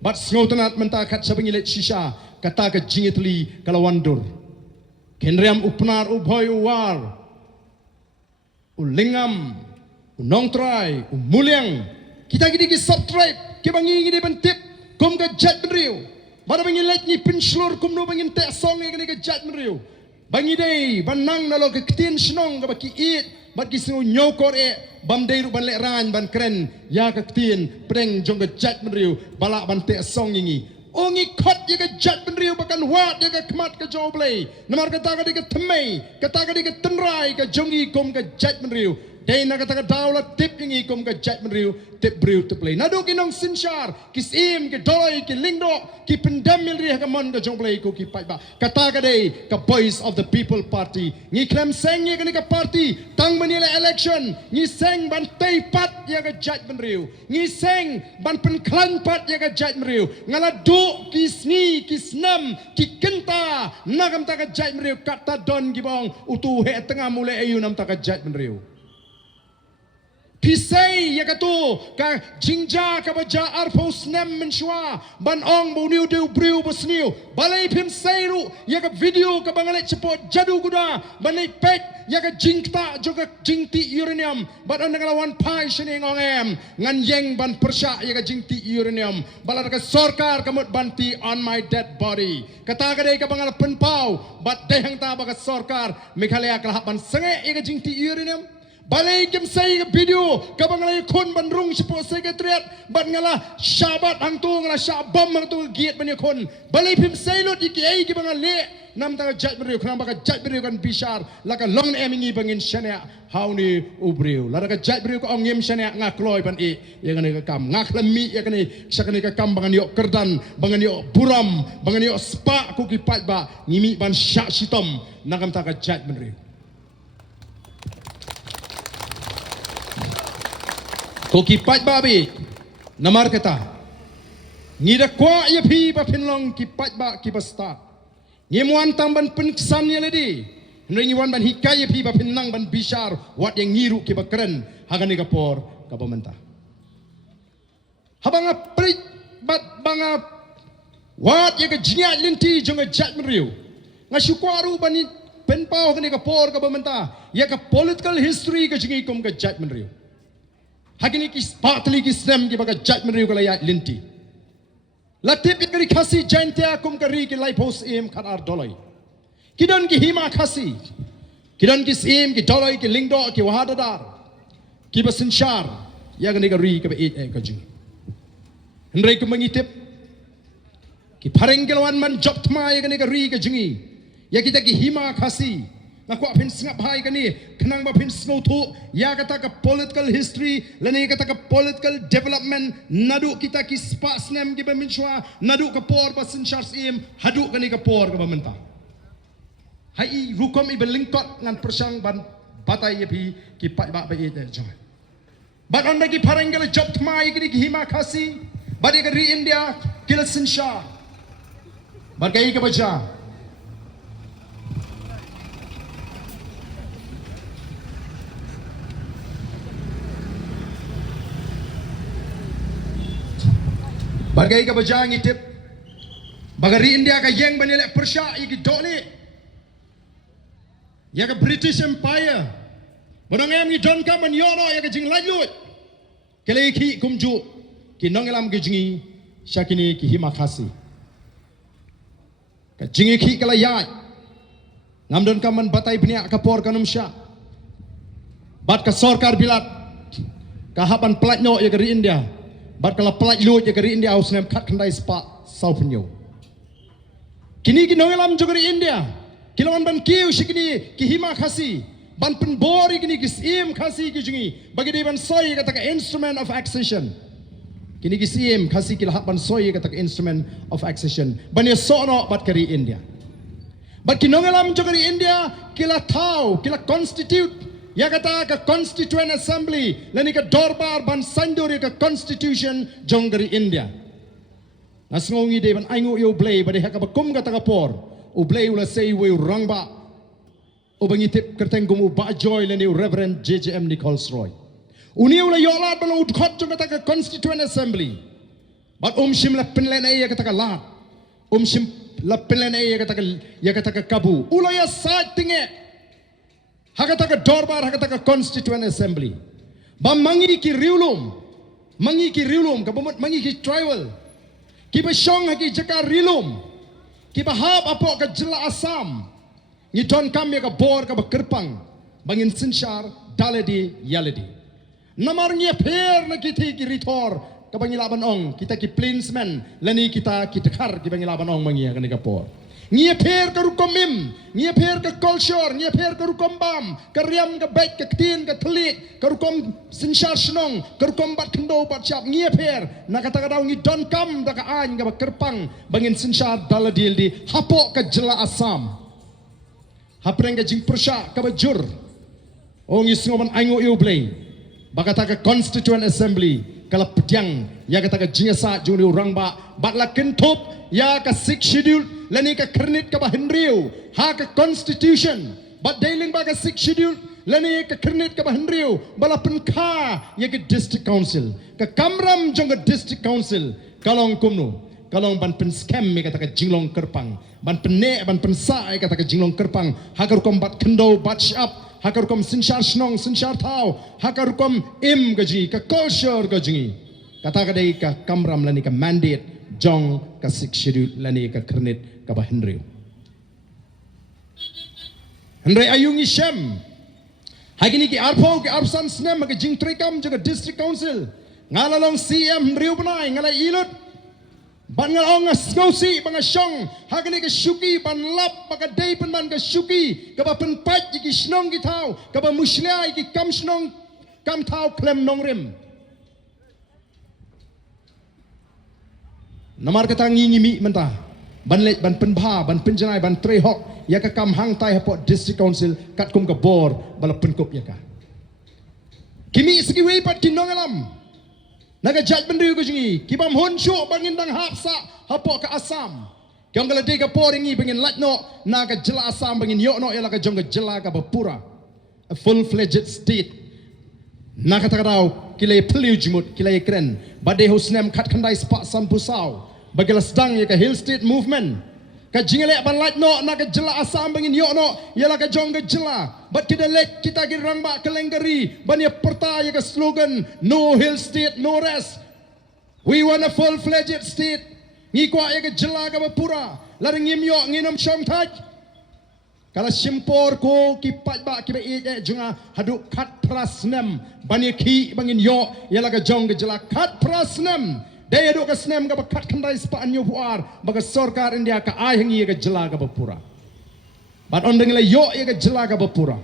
bat sngotanat menta khat sabangilet shisha kata ka jingetli kalawandur kenriam upnar ubhoy uwar ulingam unongtrai umuliang kita gidi ki subscribe ke bangi gidi ban tip kom ka judgment riu Bada bangin let ni pinslur kumno bangin te song ni ka jat mriu. Bangi dei banang nalo ke ktin snong ka baki it bat ki snu nyokor e bam dei ru ban le ran ban kren ya ka ktin preng jong ka jat mriu bala ban te song ni. Ongi khot ya ka jat mriu bakan wat ya ka kmat ka joblei. Namar kata ka di ka thmei kata ka di ka tenrai ka jongi kom ka jat mriu. Dei na kata ka daulat tip ni kom ka jat mriu tip briu te play. Nado kinong sinshar kisim ki doi ki lingdo ki pendamil ri ka mon ka jong play ko ki pai ba. Kata ka dei ka voice of the people party. Ngi klem seng ni ka party tang manila election ngi seng ban tei pat ya ka jat mriu. Ngi seng ban pen klan pat ya ka jat mriu. Ngala du ki sni ki snam ki kenta nagam ta ka jat mriu kata don gibong utu he tengah mulai ayu nam ta ka jat mriu. Pisay ya katu ka jingja ka baja arpos nem menshwa ban ong bu niu deu briu bosniu balai pim sairu ya ka video ka bangalet support jadu guda banai pet ya ka jingta juga jingti uranium ban on ngalawan pai shini ngongem ngan yeng ban persya ya ka jingti uranium balar ka sarkar kamut banti on my dead body kata ka dei ka bangal penpau bat dehang ta ba ka sarkar Meghalaya kalahap ban senge ya ka jingti uranium balai kem sai video kabangalai kon bandrung sepo sekretariat ban ngala syabat hang tu ngala syabam hang tu giat ban kon balai pim sai lot iki ai ki bangale nam ta jat beriu kenapa ka jat beriu kan bishar laka long emingi bangin shania hauni ubriu la ka jat beriu ko ongem shania ngakloi pan i ya kan ka kam ngaklami ya kan sakani ka kam bangan yo kerdan bangan yo buram bangan yo spa ku ki pat ba ngimi ban syak sitom nakam ta ka jat beriu ko ki pat ba bi namar kata ngida kwa ya phi ba pinlong ki pat ba ki basta ngimuan tamban penkesan ya ledi ngimuan ban hikaya pi ba pinang ban bishar wat yang ngiru ki ba keren hagani kapor ka pemerintah habanga prit bat banga wat ya ka jinya linti jonga jat meriu ngasukwaru bani penpau hagani kapor ka pemerintah ya ka political history ka jingi kum ka jat meriu hagini ki patli ki stem ki ba ka jat meriu ka layak linti Latip ikari khasi jaintia kum kari ki lai pos em khanar dolai. Kidon ki hima khasi. Kidon ki sim ki dolai ki lingdo ki wahadadar. Ki basinshar ya gani kari ka be ka jing. Hendrai kum mangitip. Ki parenggelwan man job tma ya gani kari ka jingi. Ya kita ki hima khasi. Ngaku apin singap hai kani kenang ba pin snowtu ya kata ka political history lani kata ka political development nadu kita ki spas nem ki baminswa nadu ka por basin shars im hadu kani ka por ka bamenta hai rukom i belingkot ngan persang ban batai yapi ki pat ba ba e joy but on ki paranggal job tmai ki hima khasi badi ka ri india kilasin sha bagai ka baja Bagai ka bajang itip bagari India ka yang banile persya iki dole ya ka British Empire bonang em ni don ka man yoro ya ka jing lajlut kele ki kumju ki nongelam ki jingi syakini ki hima khasi ka jingi ki kala ya ngam don ka man batai bnia ka por kanum sya bat ka sarkar bilat ka haban platno ya ka ri India bat kala pelaj lut ya kari India aus nem khat khandai spa saupenyo kini ki nongelam jogari India kilawan ban kiu shikini ki hima khasi ban pen bori kini ki sim khasi ki jingi bagi de ban soi kata ka instrument of accession kini ki sim khasi ki lahat ban soi kata ka instrument of accession ban ya sono bat kari India bat ki nongelam jogari India kila tau kila constitute ya kata ka constituent assembly lani ka dorbar ban sanduri ka constitution jonggari India nasngongi de ban aingo yo blay bade haka bakum kata ka por u blay ula sei we rangba u bangitip kertengum u ba joy lani reverend JJM Nichols Roy uni ula yolat ban u khot kata ka constituent assembly bat shim la penlen ay kata ka lat shim la penlen ay kata ka kabu ula ya sat tinge Hakata ka dorbar, hakata ka constituent assembly. Ba mangi ki riulum, ka mangi ki tribal. Ki ba syong haki jaka rilum. Ki ba hab apo ka jela asam. Ni don kam ya ka bor ka ba kerpang. Bangin sinshar daledi yaledi. Namar ngi per na kiti ki ritor ka bangi laban ong kita ki plainsman lani kita khar ki bangi laban ong mangi ka ni ka por. Ngia per ka rukomim, ngia per ka culture, ngia per ka rukombam, ka riam ka baik ka tin ka telik, ka rukom sinshar snong, ka rukom bat kendo bat siap ngia per, na kata daw ngi don kam da ka an ka kerpang bangin sinshar daladil di hapo ka jela asam. Hapreng ka jing persya ka bajur. O ngi singoman aingo yu blay. Bakata ka constituent assembly kala pediang ya kata ka jingasa juni orang bat la kentop ya ka six schedule lani ka kernit ka bahenriu ha ka constitution bat dailing ba ka six schedule lani ka kernit ka bahenriu bala penkha ya ka district council ka kamram jong ka district council kalong kumno kalong ban pen scam me kata ka jinglong kerpang ban penne ban pensa kata ka jinglong kerpang ha ka kombat kendo bat shap hakar kom sinshar snong sinshar thau hakar kom im gaji ka culture gaji kata kadai ka kamram lani ka mandate jong ka six schedule lani ka kernit ka ba henry ayungi shem Hari ni ki arpo ki arsan snem ke jingkren juga district council ngalalong CM riu benai ngalai ilut ban ngalong ngausi bang syong hari ni ke syuki ban lap baka day pen ban ke syuki ke ba pen pat ki snong ki tau ke ba muslia ki kam snong kam tau klem nong rim namar kata ngimi mentah ban let ban pen bha ban pen janai ban tre hok ya ka kam hang tai hapot district council kat kum ka bor bala pen kop ya ka kimi segi wei pat kinong alam naga jaj bendu ko jingi kibam hon shu bangin dang hapsa hapok ka asam kyong kala de ka poringi bangin latno naga jela asam bangin yo no ela ka jong ka jela ka bapura a full fledged state naga takadau kilai peliu jimut kilai kren bade husnem khat khandai spa sam pusau bagila sedang ya ka hill state movement ka jingale ban latno naga jela asam bangin yo no ela ka jong ka jela but kita let kita girang ba kelengari ban ya perta ya ka slogan no hill state no rest we want a full fledged state ngi kwa ya ka jela ka bapura laring ngim yo nginom shong thaj kala simpor ko ki pat ba ki be junga hadu khat prasnem ban ya ki bangin yo ela ka jong ka jela khat prasnem daya do ka snem ka bakat khandai spa anyo puar baga sarkar India ka ai hangi ka jela ka bapura bat ondeng la yo ya ka jela ka bapura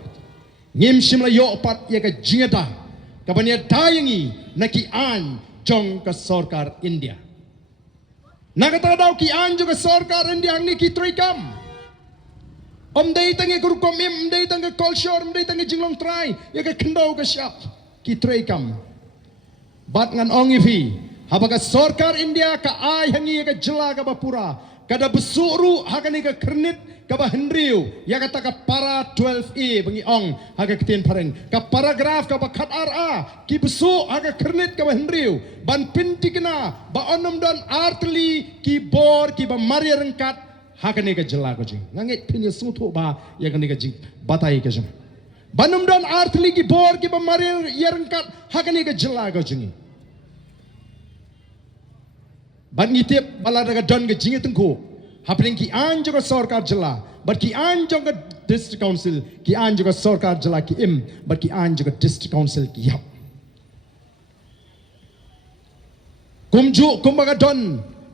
ngim sim la yo pat ya ka jingata ka bania dayangi naki an jong ka sarkar India nagata daw ki an jo ka sarkar India ni ki troikam dei tangi guru komim dei tangi culture dei tangi jinglong trai ya ka khandau ka shap ki troikam bat ngan ongi fi habaga sarkar India ka ai hangi ka jela ka bapura kada besuru hakani ka kernit ka ba hendriu ya kata ka para 12A bangi ong haga keten pareng ka paragraf ka ba khat ra ki besu haga kernit ka ba hendriu ban pintikna ba onom don artli ki bor ki ba mari rengkat hakani ka jela ko jing ngangit pinya sutu ba ya kani ka jing batai ka jing banum don artli ki bor ki ba mari rengkat hakani ka jela ko jing ban ngitip bala daga don ke jingi tengku hapring ki an juga sarkar jela but ki an juga district council ki an juga sarkar jela ki im but ki an juga district council ki yap kumju kumbaga don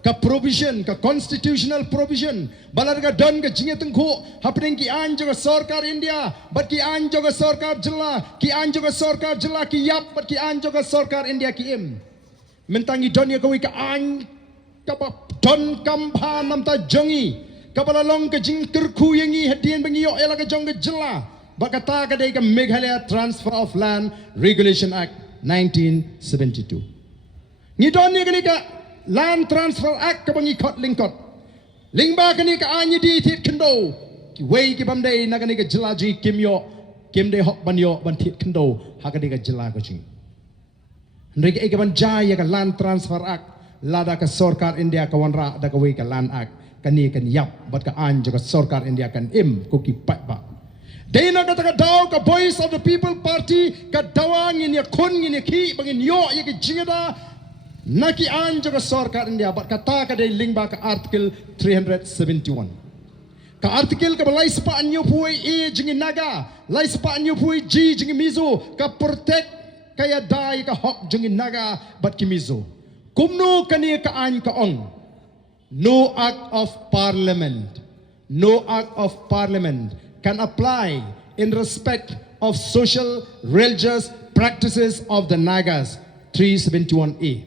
ka provision ka constitutional provision bala daga don ke jingi tengku hapring ki an juga sarkar India but ki an juga sarkar jela ki an juga sarkar jela ki yap but ki an juga sarkar India ki im mentangi don ya kawi ka an kapa don kampa namta jongi kapala long ke jingker ku yangi hadian bangi yo ela ka jong ke jela bakata ka dei ka Meghalaya Transfer of Land Regulation Act 1972 ni don ni ka Land Transfer Act ka bangi khot lingkot lingba ka ni ka anyi di thit kendo ki wei ki bamdei na ka ni ka jela ji kim yo kim de hok ban yo ban thit kendo ha ka ni ka jela ka jing ndrei ka ban jaya ka Land Transfer Act lada ka sarkar India ka wanra da ka wei ka land act kani kan yap bat ka an juga sarkar India kan im ko ki pat ba deina ka ta daw ka voice of the people party ka dawang in ya khun in ya ki bangin yo ya ki jingada naki an juga sarkar India bat ka ta ka de lingba ka article 371 ka article ka balai spa anyo pui e jingin naga lai spa anyo pui ji jingin mizo ka protect kaya dai ka hok jingin naga bat ki mizo kumno kani ka an ka ong no act of parliament can apply in respect of social religious practices of the Nagas 371A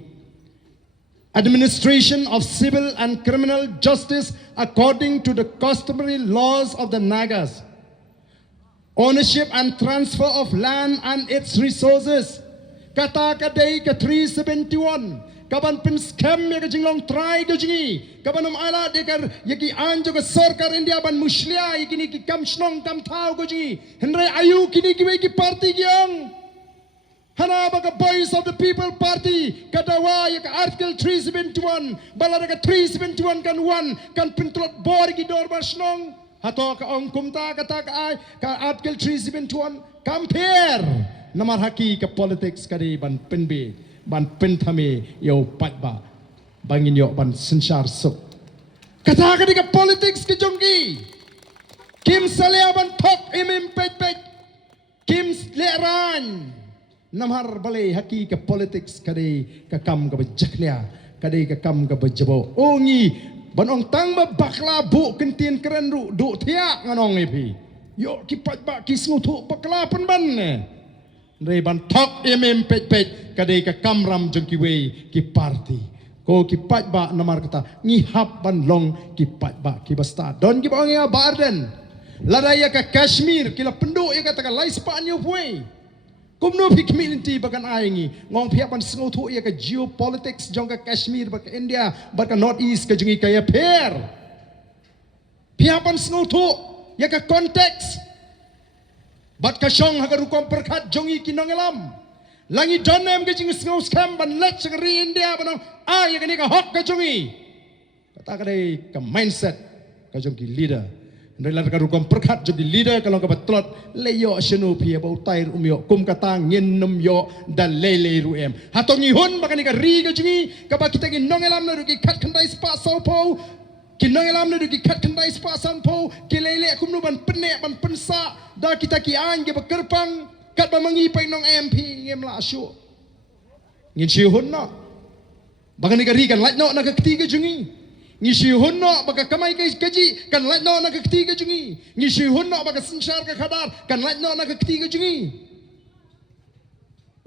administration of civil and criminal justice according to the customary laws of the Nagas ownership and transfer of land and its resources kata kadai ka 371 kaban pin scam ya ka jinglong try ka jingi kaban ala dekar yaki anjo ka sarkar India ban muslia ikini ki kam snong kam thau ka jingi hendrai ayu kini ki ki party gyang hana ba ka voice of the people party kadawa ya ka article 371 bala ka 371 kan one kan pintrot bor ki dor ba snong hato ka ong kumta kata ka ai ka article 371 compare namar haki ka politics kadi ban penbe ban pentame yo patba bangin yo ban sensar sok kata ka ka politics ke jonggi kim salea ban thok imim pet Kim leran namhar balai haki ke politics kadai ke kam ke bejaknya kadai ke kam ke bejabo ongi banong tang ba bakla bu kentin keren ru du tiak nganong epi yo ki pat ba ki sngutu bakla pen ban ne rei ban tok pet pet kadai ke kamram jong ki wei ki party ko ki pat ba namar kata ngihap ban long ki pat ba ki basta don ki bang ya Ardent ladaya ke Kashmir kila penduk ya kata lai Spanyol puai kumno phi community bakan aingi ngong phia ban sngo thu ya ke geopolitics jong ke Kashmir bak India bak North East ke jungi kaya pair phia ban sngo thu ya ke context bat ka shong ha rukom perkhat jongi kinongelam langi donem ke jing sngo scam ban let sengri India ban ai ya ke ni ka hok ke jungi kata kadai ke mindset ka jongi leader Ndelar ka rukom perkhat jadi leader kalau ka batlot leyo senu pia bau tair umyo kum kata ngin num yo dan lele ruem hatong ihun bakani ka ri ka jingi ka ba kita ki nongelam na ruki khat khandai spa sau po ki nongelam na ruki khat khandai spa san po ki lele kum nu ban pene ban pensa da kita ki an ge bakerpang kat ba mangi pai nong MP ngem la syu ngin si hun no bakani ka ri kan lait no na ka ketiga jingi ngisi hunno baka kamai kai kaji kan lait no na ka ketiga jungi ngisi hunno baka sensyar ka khadar kan lait no na ka ketiga jungi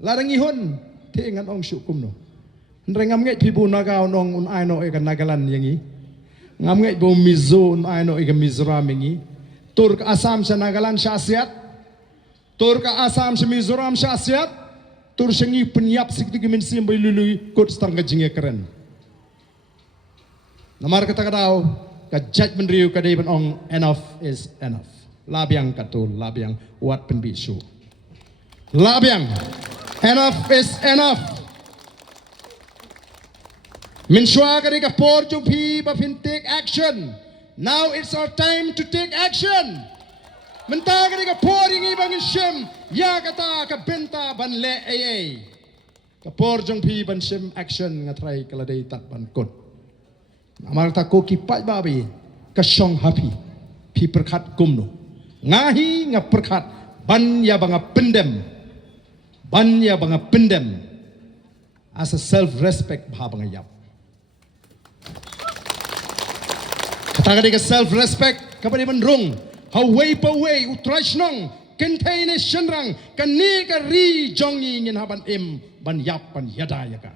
larang ihun te ngan ong syukum no ndrengam ngai pibu nagao nong un ai no e kan nagalan yangi ngam ngai bo mizo un ai no e ka mizoram yangi tur ka asam sa nagalan sa asiat tur ka asam sa mizoram sa asiat tur sengi penyap sikti ki mensim bai lului kot stang ka jinge keren Namar kata kadau ka judgment riu kadai ban ong enough is enough. Labiang katul labiang wat pen bisu. Labiang enough is enough. Min shwa kadai ka por jung pi ba fin take action. Now it's our time to take action. Menta kadai ka por ingi bang shim ya kata ka benta ban le ai. Ka por jung pi ban shim action ngatrai kaladai tat ban kot. Amar ta ko ki pat babi ka shong happy pi perkhat kumno ngahi nga perkhat ban ya banga pendem as a self respect bha banga yap kata ka self respect ka bani ban rung how way pa way utrash nong contain shenrang kan ni ka ri jongi ngin haban ban yap ban yada ya ka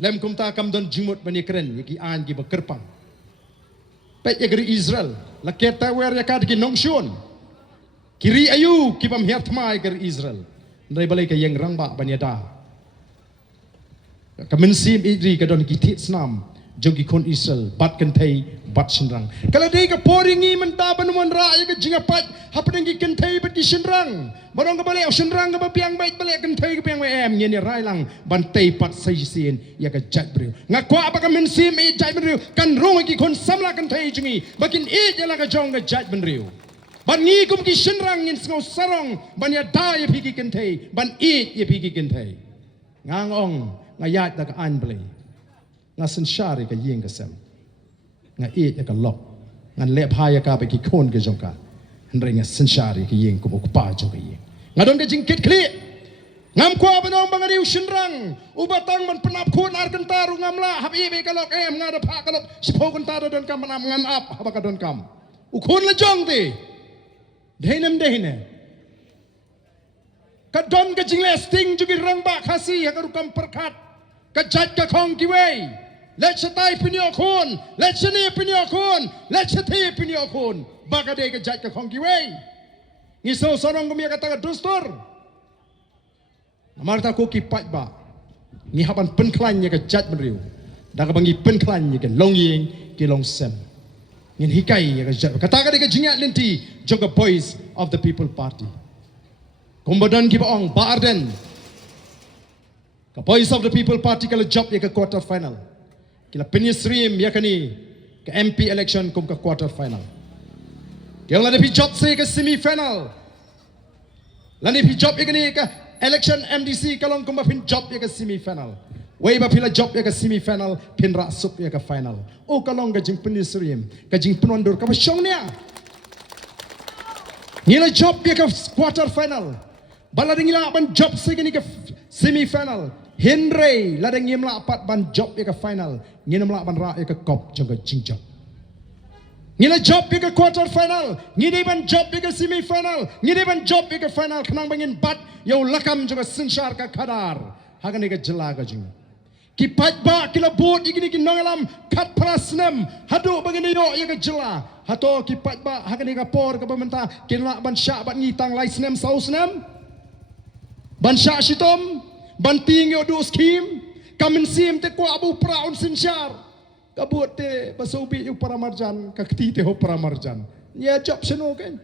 lem kumta kam don jimut bani keren yaki an gi bakerpang pet yagri Israel la keta wer yakad ki nongshun kiri ayu ki pam her thmai gar Israel ndai balai ka yeng rangba banyada ka mensim idri ka don ki tit snam jogi kon Israel bat kan thai bat shinrang kala dei ka poringi menta banumon ra ya ka jinga pat hapdeng ki kan thai bat ki shinrang barong ka balai shinrang ka piang bait balai kan thai ka piang em ngeni rai lang ban tai pat sai sin ya ka jat brio ngakwa ba ka mensim e jat brio kan rong ki kon samla kan thai jingi bakin e ya la ka jong ka jat brio ban ngi kum ki shinrang ngin sngo sarong ban ya da ya pi ki kan thai ban e ya pi ki kan thai ngangong ngayat da ka an balai nga sensyari ka yeng ka sem nga eat ya ka lok ngan le phaya ka ba ki khon ka jongka ndre nga sensyari ka yeng ko pa jo ka yeng nga don ka jingkit kli ngam kwa banong bangari ushinrang ubatang man penap khon ar kan taru ngam la hab be ka lok em nga da pha ka lok sipo kan taru don kam manam ngan ap haba ka don kam u khon la jong te dheinem dehine ka don ka jingle sting jugi rang ba khasi ha ka rukam perkhat ka jat ka khong ki wei let's tai pinyo khon let's ni pinyo khon let's thi pinyo khon baga de ka jat ka khong ki wei ngi so sorong ko mi ka ta dustur amarta ko ki pat ba ngi haban pen klan ya ka jat mriu da ka bangi pen klan ya ka long ying ki long sem ngin hikai ya ka jat ka ta ka de ka jingat lenti joga boys of the people party kombadan ki ba ong Ardent ka boys of the people party kala job ya ka quarter final kila penyesrim ya kani ka MP election kum ka quarter final kila la depi job se ka semi final la depi job ya kani ka election MDC kalong kum ba pin job ya ka semi final wei ba pila job ya ka semi final pin ra sup ya ka final o kalong ka jing penyesrim ka jing penondur ka ba syong nia Ngila job dia ke quarter final. Bala ngila ban job segini ke semi final. Henry ladang ngimla apat ban job dia ke final. Ngina mla ban ra ke kop jong ke jingjob. Ngila job dia ke quarter final. Ngini ban job dia ke semi final. Ngini ban job dia ke final. Kenang bangin bat yau lakam jong ke sinshar ke kadar. Hagan dia ke jelaga jing. Kipat ba kila bot igini kinongalam kat prasnem hadu bagini yo ya ke jela hato kipat ba hagan ka por ka pementa kinla ban syak bat ngitang lai snem sau snem ban syak sitom ban ting yo du skim kamen sim te kwa abu praun sinsyar kabut te basubi yu paramarjan ka kti te ho paramarjan ya job seno kan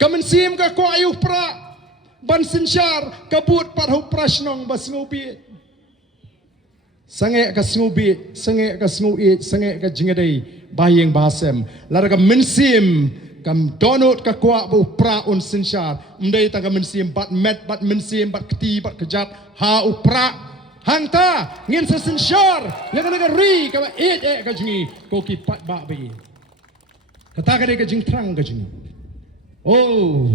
kamen sim ka kwa yu pra ban sinsyar kabut pat ho prasnong bas ngobi sange ka snubi sange ka snui sange ka jingadei bayeng basem lara ka mensim kam donut ka kwa bu pra un sinshar mdei ta ka mensim bat met bat mensim bat kti bat kejat ha u pra hangta ngin sa sinshar lega ri ka ka jingi ko ki pat ba bi kata ka de ka jing trang ka jingi oh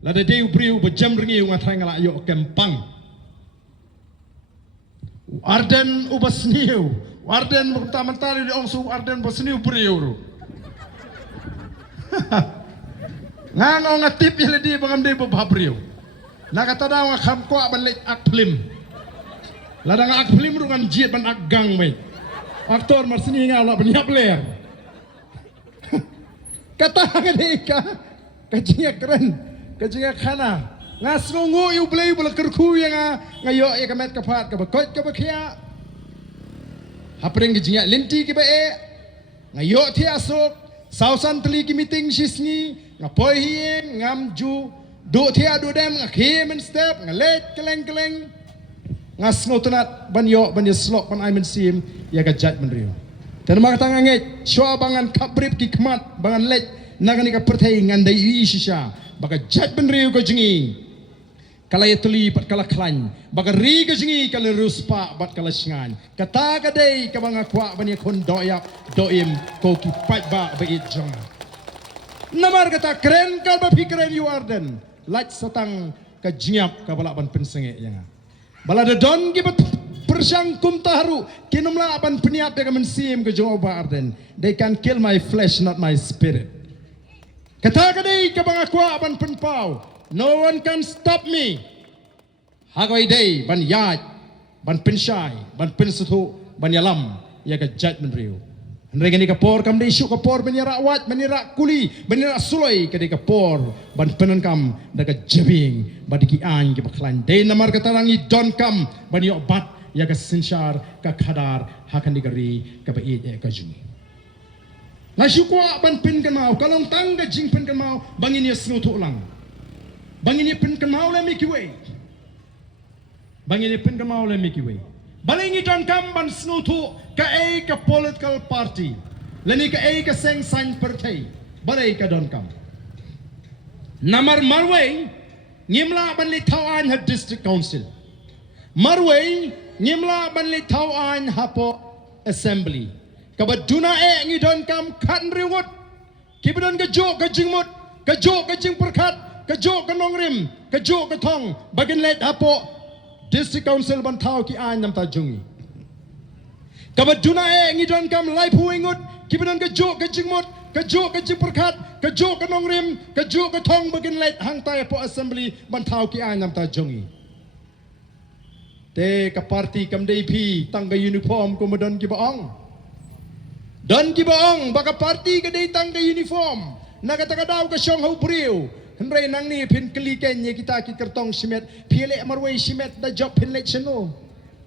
lada deu briu ba jam ringi nga trang la yo kempang Ardent ubasniu, Ardent mentari di ongsu Ardent ubasniu beriu. Ngano ngatip ya ledi bangam de babariu. Nakata daw ngakam ko balik akplim. Ladang akplim rungan jiet ban agang mai. Aktor marsini ngala banyak ler. Kata ngadeka kajinga keren, kajinga khana. Ngas ngungu yu blei bula kerku yang ngayo ya kamet kapat kabakot kabakia hapring kijinga linti ki bae ngayo thi asok sausan teli ki meeting sisni ngapoi hien ngamju do thi adu dem ngakhe men step ngalet keleng ngas ngotunat banyo ban slok ban ai men sim ya ka jat men rio dan mak tang nget shwa bangan kabrip ki kmat bangan let nagani ka perthai ngandai wi shisha baka jat ben rio ko jingi kala yatuli pat kala klan baka ri ka jingi kala ruspa bat kala sngan kata kadai ka banga kwa bani kon doyak doim ko ki pat ba ba it jong namar kata keren kal ba pikren you Ardent laj satang ka jingyap ka bala ban pensenge yang bala de don ki bat persang kum taharu kinumla ban peniap ka mensim ka jong ba Ardent they can kill my flesh not my spirit kata kadai ka banga kwa ban penpau no one can stop me. Hagway day ban yaj, ban pensyai, ban pensutu, ban yalam, ya ka judgment rio. Henry gani ka por kam day syuk ka por ban yara wat, ban yara kuli, ban yara suloi ka day ka por, ban penankam da ka jebing, ban ki an ki baklan. Day namar ka tarangi don kam, ban yo bat, ya ka sinshar, ka khadar, hakan di gari, ka bait ya ka jungi. Nasyukwa ban pen kan mau, kalong tangga jing pen kan mau, bangin ya snutu lang. Bangini pen kan mau le miki way. Bangini pen kan mau le miki way. Balingi don kam ban snutu ka e ka political party. Leni ka e ka seng san partai. Balai ka don kam. Namar marway ngimla ban li tawan ha district council. Marway ngimla ban li tawan hapo assembly. Kabaduna e ngi don kam kan riwot. Kibadon ka jo ka jingmut, ka jo ka jing perkat. Kejok ke nongrim, kejok ke thong, bagian let hapo district council bantau ki an nam tajungi. Kabaduna ngidon kam lai puingut, kibadan kejok ke jingmut, kejok ke jingperkat, kejok ke nongrim, kejok ke thong bagian let hang tai hapo assembly bantau ki an nam tajungi. Te ka parti kam DP tangga uniform komadon ki baong. Don ki baong baka parti ka dei tangga uniform, nagatagadaw ka syong hau priu. Henry nang ni pin keliken ye kita ki kertong simet pile marway simet da job pin let cheno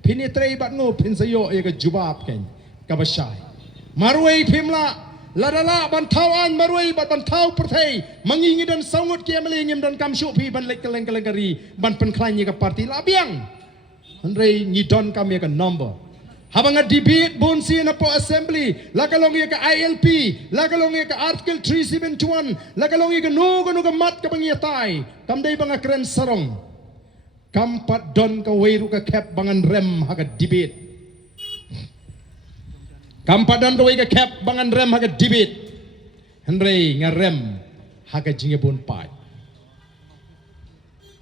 pin trei bat ngo pin sayo ye ka jubab ken ka basai marway pimla ladala ban tawan marway bat ban taw perthai mangingi dan sangut ki amali ngim dan kam syu pi ban let keleng kelengari ban pen klan ye ka parti labiang Henry ngidon kam ye ka number habang a debate bonsi na po assembly lakalong ye ka ILP lakalong ye ka article 371 lakalong ye ka no mat ka bangyatay kamday banga kren sarong kampat don ka wayru ka kep bangan rem haga debate kampat don ka way ka kep bangan rem haga debate Henry nga rem haka jingepun pai.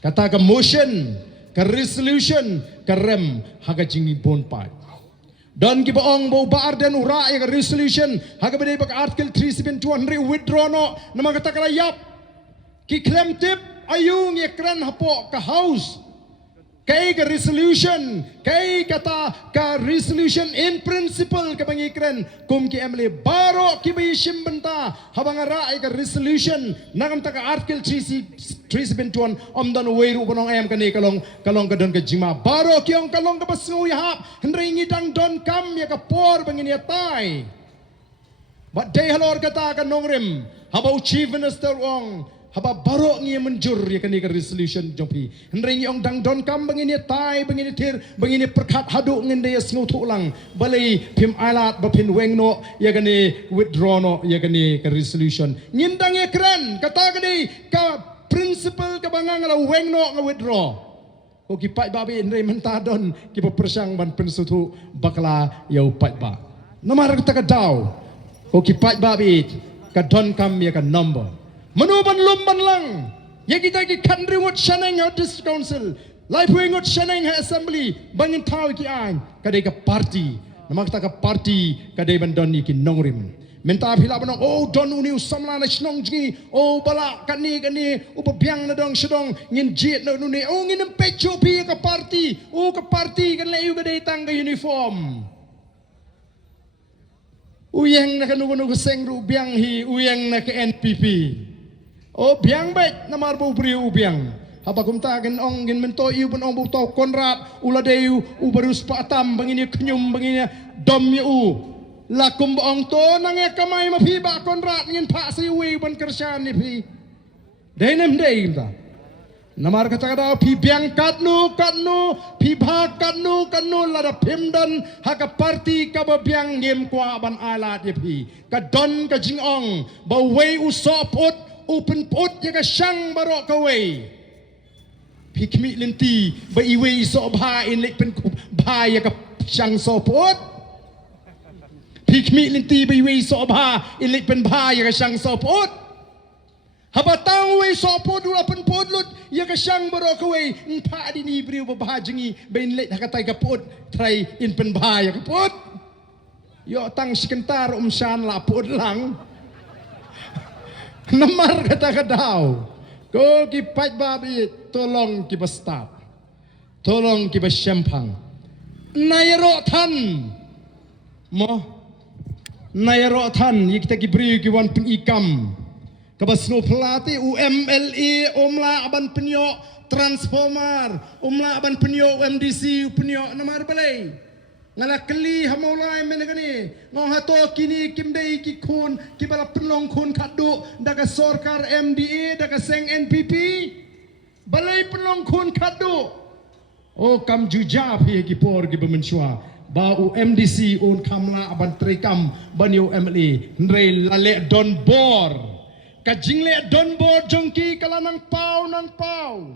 Kata ke motion, ke resolution, ke rem haka jingepun pai. Dan kita ong bau Ardent ura ya ke resolution haka berdaya bak artikel 372 withdraw no nama kata kala yap ki claim tip ayung ya keren hapo ke house kay ka resolution kay kata ka resolution in principle ka bangikren kum ki emle baro ki bayishim benta habang ara ay ka resolution nagam ta ka article 371 dan weiru bonong ayam kani kalong ka don ka jima baro ki ong kalong ka basungu yahap hendray ngidang don kam ya ka por bangin yatay but day halor kata ka nongrim habaw chief minister ong haba barok ngi menjur ya kani ka resolution jompi hendrai ngi ong dang don kam bangini tai bangini tir bangini perkat haduk ngende ya sngu thulang balai pim alat ba pin wengno ya kani withdraw no ya kani ka resolution ngindang ya kran kata kani ka principle ka bangang la wengno nga withdraw ko ki pai babi hendrai menta don ki persang ban pensutu bakla ya upat ba namar ka daw ko ki pai babi ka don kam ya ka number Manuban lumban lang. Ya kita ki country ngot shaneng ha district council. Life way ngot shaneng ha assembly. Bangin tahu ki an. Kadai ka party. Nama kita ka party. Kadai bandon ni ki nongrim. Minta pila banong. Oh don uni usamla na shnong jingi. Oh bala kani upabiang na dong shadong. Ngin jit na nuni. Oh ngin pecho pi ka party. Oh ka party kan layu kadai tang ka uniform. Uyang na kanuguno kuseng ru biang hi. Uyang na ka NPP. Oh biang baik namar bau beri ubiang. Apa kumta gen ong gen mento iu pun ong bau tau konrat uladeyu ubarus patam bangini kenyum bangini dom yu. Lakum ong to nange kamai mapi ba konrat ngin pak siwi ban kersan ni pi. Denem dei kumta. Namar kata kata pi biang katnu pi bha katnu lada pimdan haka parti ka biang ngem kwa ban alat ye pi. Ka don ka jingong bau wei usoput open pot ya ka syang barok kawai pikmi lenti ba iwe iso bha in lek pen bha ya ka syang sopot pikmi lenti ba iwe iso bha in lek pen bha ya ka syang sopot haba tang we sopot ula pen podlut ya ka syang barok kawai pa di ni briu ba bha jingi ba in lek ka tai ka pot try in pen bha ya ka pot yo tang sekentar syan la pot lang Namar kata daw. Ko ki pat babi tolong ki stop. Tolong ki sempang. Nayro tan. Mo. Nayro tan kita ki beri ki wan pin ikam. Kabasno pelati UMLE umla aban penyo transformer umla aban penyo MDC penyo namar balai. Ngala keli hamolai menegani ngong hato kini kimdei ki kun ki bala penlong kun kadu daga sorkar MDA daga seng NPP balai penlong kun kadu oh kam juja pi ki por ki bemensua ba MDC on kamla aban trekam banyo MLE ndrei lale don bor ka jingle don bor jongki kala nang pau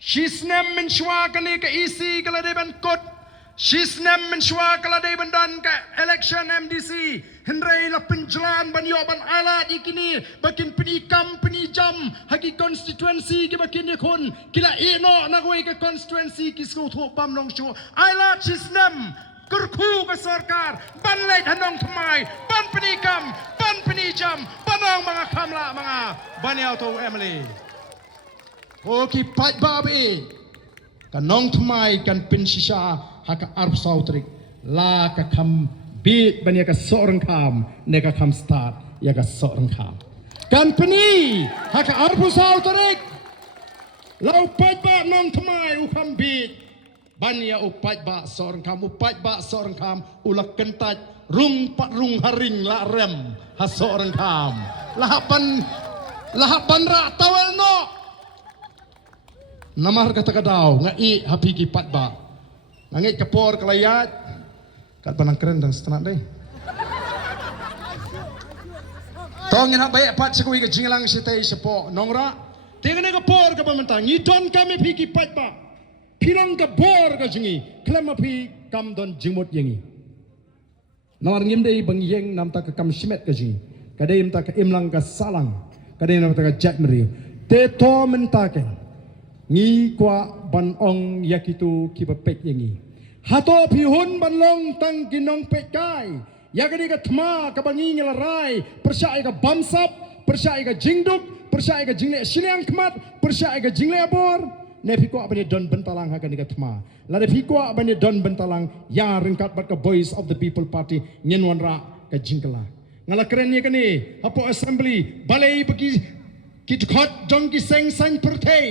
shisnem mensua kani ka isi kala de ban kot Shisnem mensyua kala day bandan ka election MDC hendrai la penjalan banyo ban alat ikini bakin penikam penijam hagi constituency ki bakin yakun kila ino nagway ka constituency ki skutu pamlong syu alat shisnem kurku ka sarkar banlay hanong thamai ban penikam ban penijam banong mga kamla mga banyaw to Emily Oki pat babi kanong thamai kan pinsisa haka arp sautrik la ka kam bit ban ya ka sorang kam ne ka kam start ya ka sorang kam company haka arp sautrik lau pat ba nong thamai u kam bit ban ya upat ba sorang kam ulak kentat rung pat rung haring la rem ha sorang kam lahapan ra tawel no namar kata kadaw ngai hapi ki pat ba Angit kapor kelayat kat panang keren dan setenak deh. Tongin hak baik pat sekui ke jinglang sitai sepo nongra. Tengene kapor ke pementang ngidon kami piki pat ba. Pirang kapor ke jingi klem api kam don jimut yengi. Nawar ngim dei bang yeng nam ta ke kam simet ke jingi. Kadai im ta ke imlang ke salang. kadang nama taka jat meriu te to mentaken ngi kwa ban ong yakitu kibapek yangi hato pihun ban long tang ginong pekai yakani ka thma ka bangi ngelarai persai ka bamsap persai ka jingduk persai ka jingle siliang khmat persai ka jingle abor ne phiko abani don bentalang hakani ka thma la de phiko abani don bentalang ya ringkat bat ka voice of the people party nyenwan ra ka jingkala ngala keren ni kani hapo assembly balai bagi kit khot jong ki seng san perthei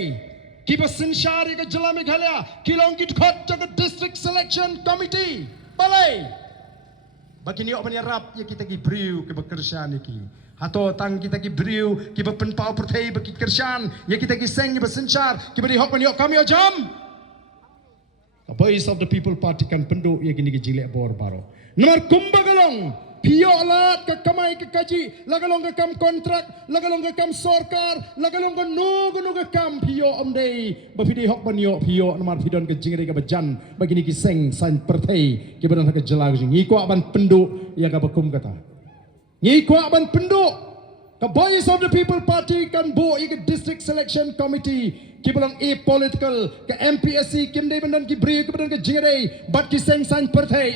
kiba sinshari ka jila meghalaya kilong kit khot jaga district selection committee balai bagi ni opani rap ya kita ki briu ke bekerjaan iki hato tang kita ki briu ki penpau perthei bagi kerjaan ya kita ki seng ba sinchar ki bari hok ni kami jam the voice of the people party kan penduk ya kini ki jilek bor baro nomor kumbagalong Pio alat ke kamai ke kaji, lagalong ke kam kontrak, lagalong ke kam sorkar, lagalong ke nugu ke kam pio omdei, bafidi hok banyo pio nomor pidon ke jingri ke bejan, begini ki seng san pertei, ke badan ke jelag jing, ngiko aban penduk ya ke bakum kata, ngiko aban penduk, ke voice of the people party kan bo ke district selection committee, ke balang political, ke MPSC, ke mdei badan ki beri ke badan ke jingri, bat ki seng san pertei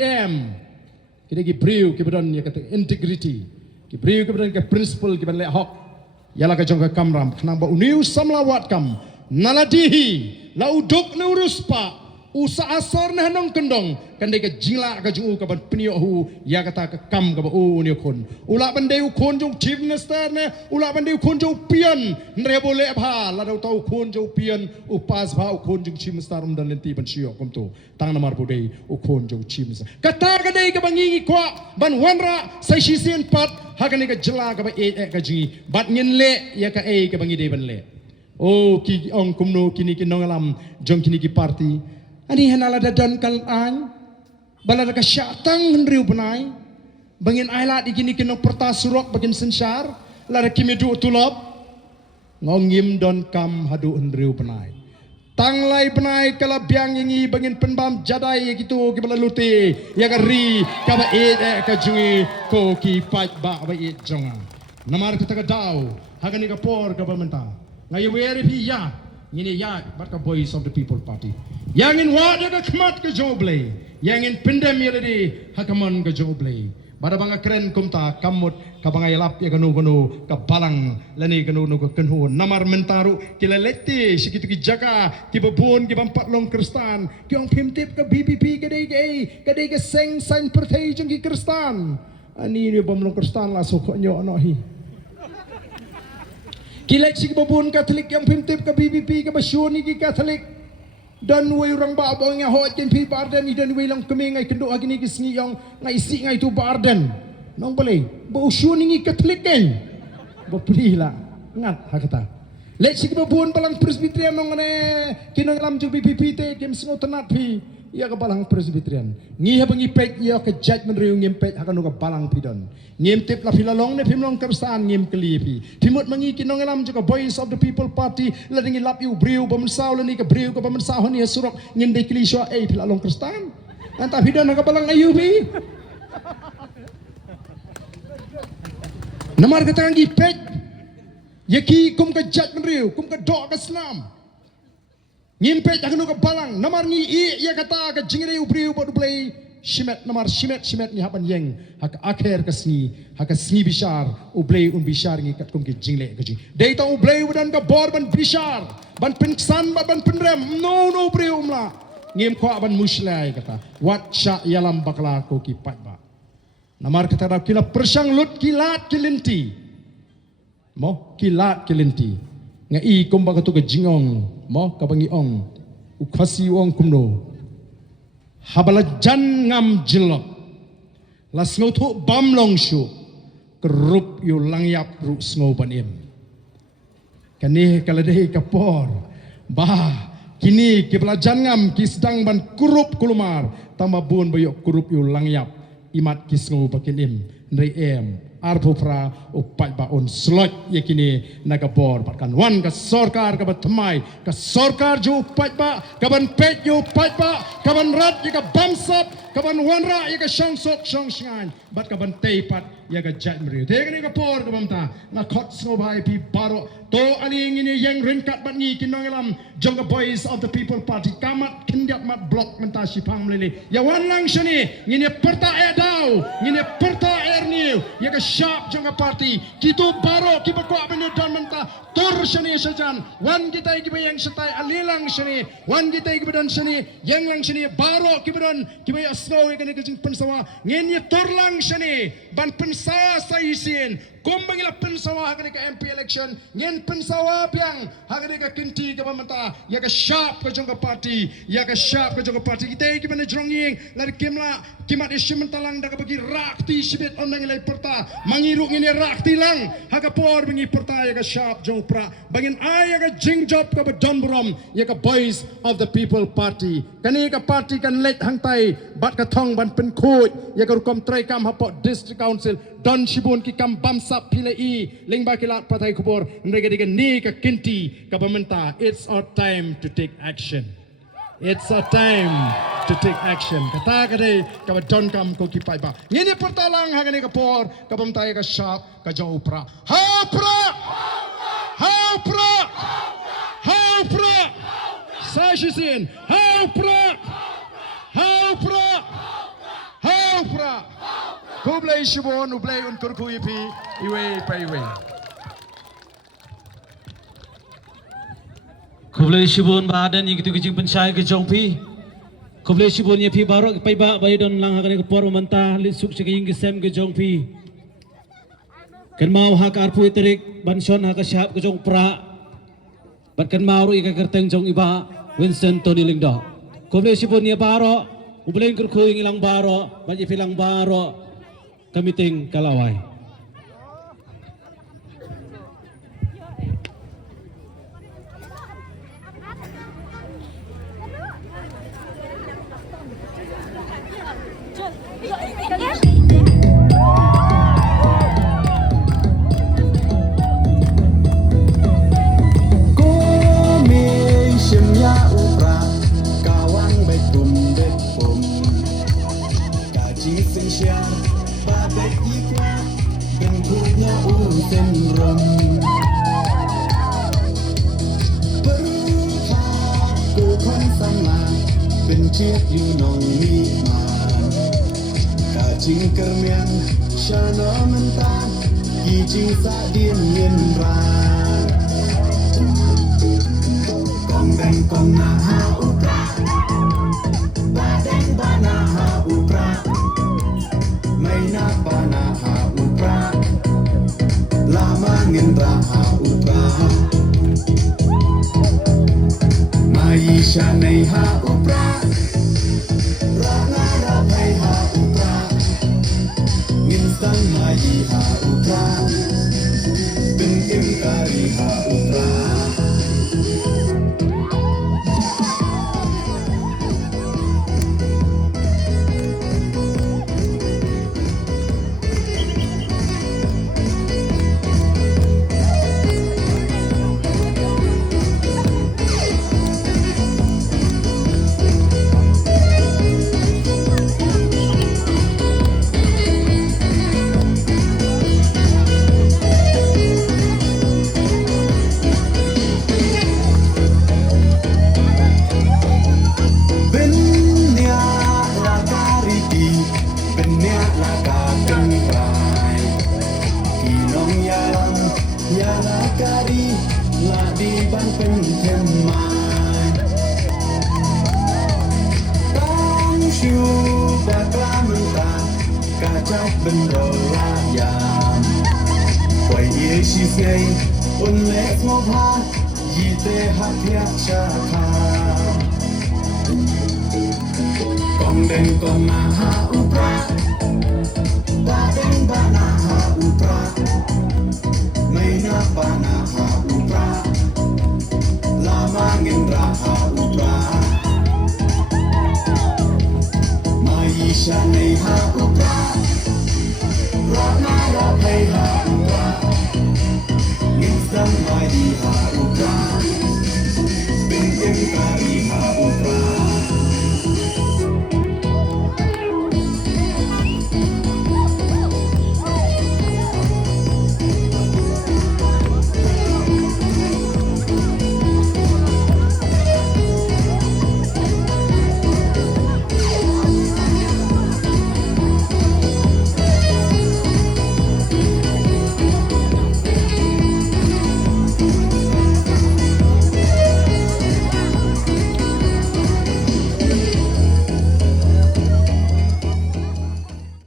kita ki beriu ki badan ya kata integrity ki beriu ki badan ke principle ki badan le hok yala ka jong ka kamram khnang ba uniu samlawat kam naladihi la uduk ne uruspa usa asor ne hanong kendong kan de ka jingla ka jung ka ban pnio hu ya kata ka kam ka ba u ni khon ula ban de u khon jong chief minister ne ula ban de u khon jong pian ne bole bha la do tau khon jong pian u pas bha u khon jong chief minister um dan lenti ban sio kom tu tang namar bu de u khon jong chief minister kata ka de ka bangi kwa ban wanra sai shi sin pat ha ka ne ka jela ka ba e ka ji bat ngin le ya ka e ka bangi de ban le o ki ong kumno kini ki nongalam jong kini ki party ani hanala da don kal an balada ka syatang henriu benai bangin ailat ikini kino perta surok bagin sensar lara kimi du tulop ngongim don kam hadu henriu benai tanglai benai kala biang yangi bangin penbam jadai gitu ki balaluti ya gari ka ba e ka jungi ko ki pat ba ba e jonga namar kita ka dau hagani ka por ka ba menta ngayo weri pi ya ini ya bat ka voice of the people party yang in wada ka khmat ka joble yang in pindam yadi hakamon ka joble bada banga keren kumta kamut ka banga yalap ya kanu ka balang lani kanu ka kenhu namar mentaru kilaleti sikitu ki jaga ki babon ki bampat long kristan ki ong pimtip ka VPP kadai ka seng san perthei jong ki kristan ani ni bom long kristan la soknyo no hi kilek si babon Katolik yang pimtip ka VPP ka basyoni ki Katolik dan way orang ba ba nga hot ken pi Ardent idan way lang kami ngay kendo agini kisni yang ngay isi ngay tu Ardent nong balay ba usyoni ngi Katolik ken ba prila ngat hakata let si babon palang presbyterian nong ne kinang lam ju VPP te kem singo tanat pi ya ka balang presbyterian ngi habangi pet ya ka judgment riu ngem pet hakano ka balang pidon ngem tip la filalong ne pimlong kapstan ngem klipi timut mangi kinong lam ju ka voice of the people party la dingi lap yu briu bamsaw la ni ka briu ka bamsaw ni surok ngem de klisho e filalong kristan anta pidon ka balang ayubi namar ka tangi pet yaki kum ka judgment riu kum ka do ka islam ngimpet akan ka balang namar ngi i ya kata ka jingre ubriu bodu play shimet namar shimet ni haban yeng hak akhir ka sni bishar ublay bishar ngi kat kum ki jingle ka ji dei ta ublay udan ka bor ban bishar ban pensan ban penrem no ubriu umla ngim ko ban muslai kata wat sha yalam bakla ko ki pat ba namar kata ra kila persang lut kilat kilinti mo kilat kilinti ngai kumba ka tu ka jingong mo kabangi ong ukhasi ong kumno habala jan ngam jilok las ngotu bam long shu kerup yu langyap ru sngo banim kani kaladei kapor bah kini ke belajan ngam ki sedang ban kurup kulumar tambah bun bayok kurup yu langyap imat ki sngo bakinim ndrei em arpupra upai ba on slot yakini nagabor kan wan ka sorkar ka batmai ka sorkar ju upai ba kaban pet ju upai ba kaban rat ya ka bamsap kaban wanra ya ka shangsok shangshan bat kaban teipat ya ka jatmri tegani ka por ka bamta na khot snobhai pi baro to aling ini yang ringkat bat ni kinongelam jonga boys of the people party kamat kindiap mat blok menta sipang melili ya wan lang shani ngine perta edau ngine perta erniu ya ka sharp jonga party kitu baro ki bakwa benu don menta tur shani sajan wan kita ki bayang setai alilang shani wan kita ki badan shani yang lang shani baro ki badan ki bay asno ke ni kejing pensawa ngine tur lang shani ban pensawa saisin kumbang ila pensawa hagani ka MP election ngen pensawa piang hagani ka kinti ka pamata ya ka sharp ka jongka party ya ka sharp ka jongka party kita ki mana jrongying lari kimla kimat isim talang da ka bagi rakti sibet ondang ilai perta mangiru ngini rakti lang haga por bingi perta ya ka sharp jongpra bangin ay ya ka jingjob ka badambrom ya ka boys of the people party kani ka party kan let hangtai bat ka thong ban pen khoi ya ka rukom trai kam hapo district council don shibun ki kam bamsap pilai lingba kilat patai kubor mereka digan ni ka kinti ka pementa it's our time to take action. It's a time to take action. Kata kadai ka don kam ko kipai ba. Ngini pertalang hagani ka por ka pementa ka sharp ka jauh pra. Ha pra. Ha pra. Ha pra. Sashisin. Ha pra. Ha pra. Ha pra. Kublai shibon ublai unkur kuipi iwe pa iwe. Kublai shibon ba ada ni gitu kecing pensai ke jongpi. Kublai shibon ye pi barok pai ba bai don lang hakane ke por manta lisuk seking ke sem ke jongpi. Kan mau hak arpu iterik banson hak syahab ke jong pra. Bat kan mau ru ika kerteng jong iba Winston Tony Lingdo. Kublai shibon ye barok ublai unkur kuing ilang barok ba ye pilang barok kamiting kalawai. Jingkren shana mentan kijing sadien yenran kong deng kong na ha upra badeng bana ha upra maina bana ha upra lama ngendra ha upra maisha nei ha upra rana rapai ha upra Instan maji ha upra bin imkari ha upra Kong deng kong na ha upra badeng bana ha upra maina bana ha upra lama ngendra ha upra maisha nei ha upra รานาราไพหาอุรางิดสังไมดีหาอุราเป็นเอ็มการีหาอุรา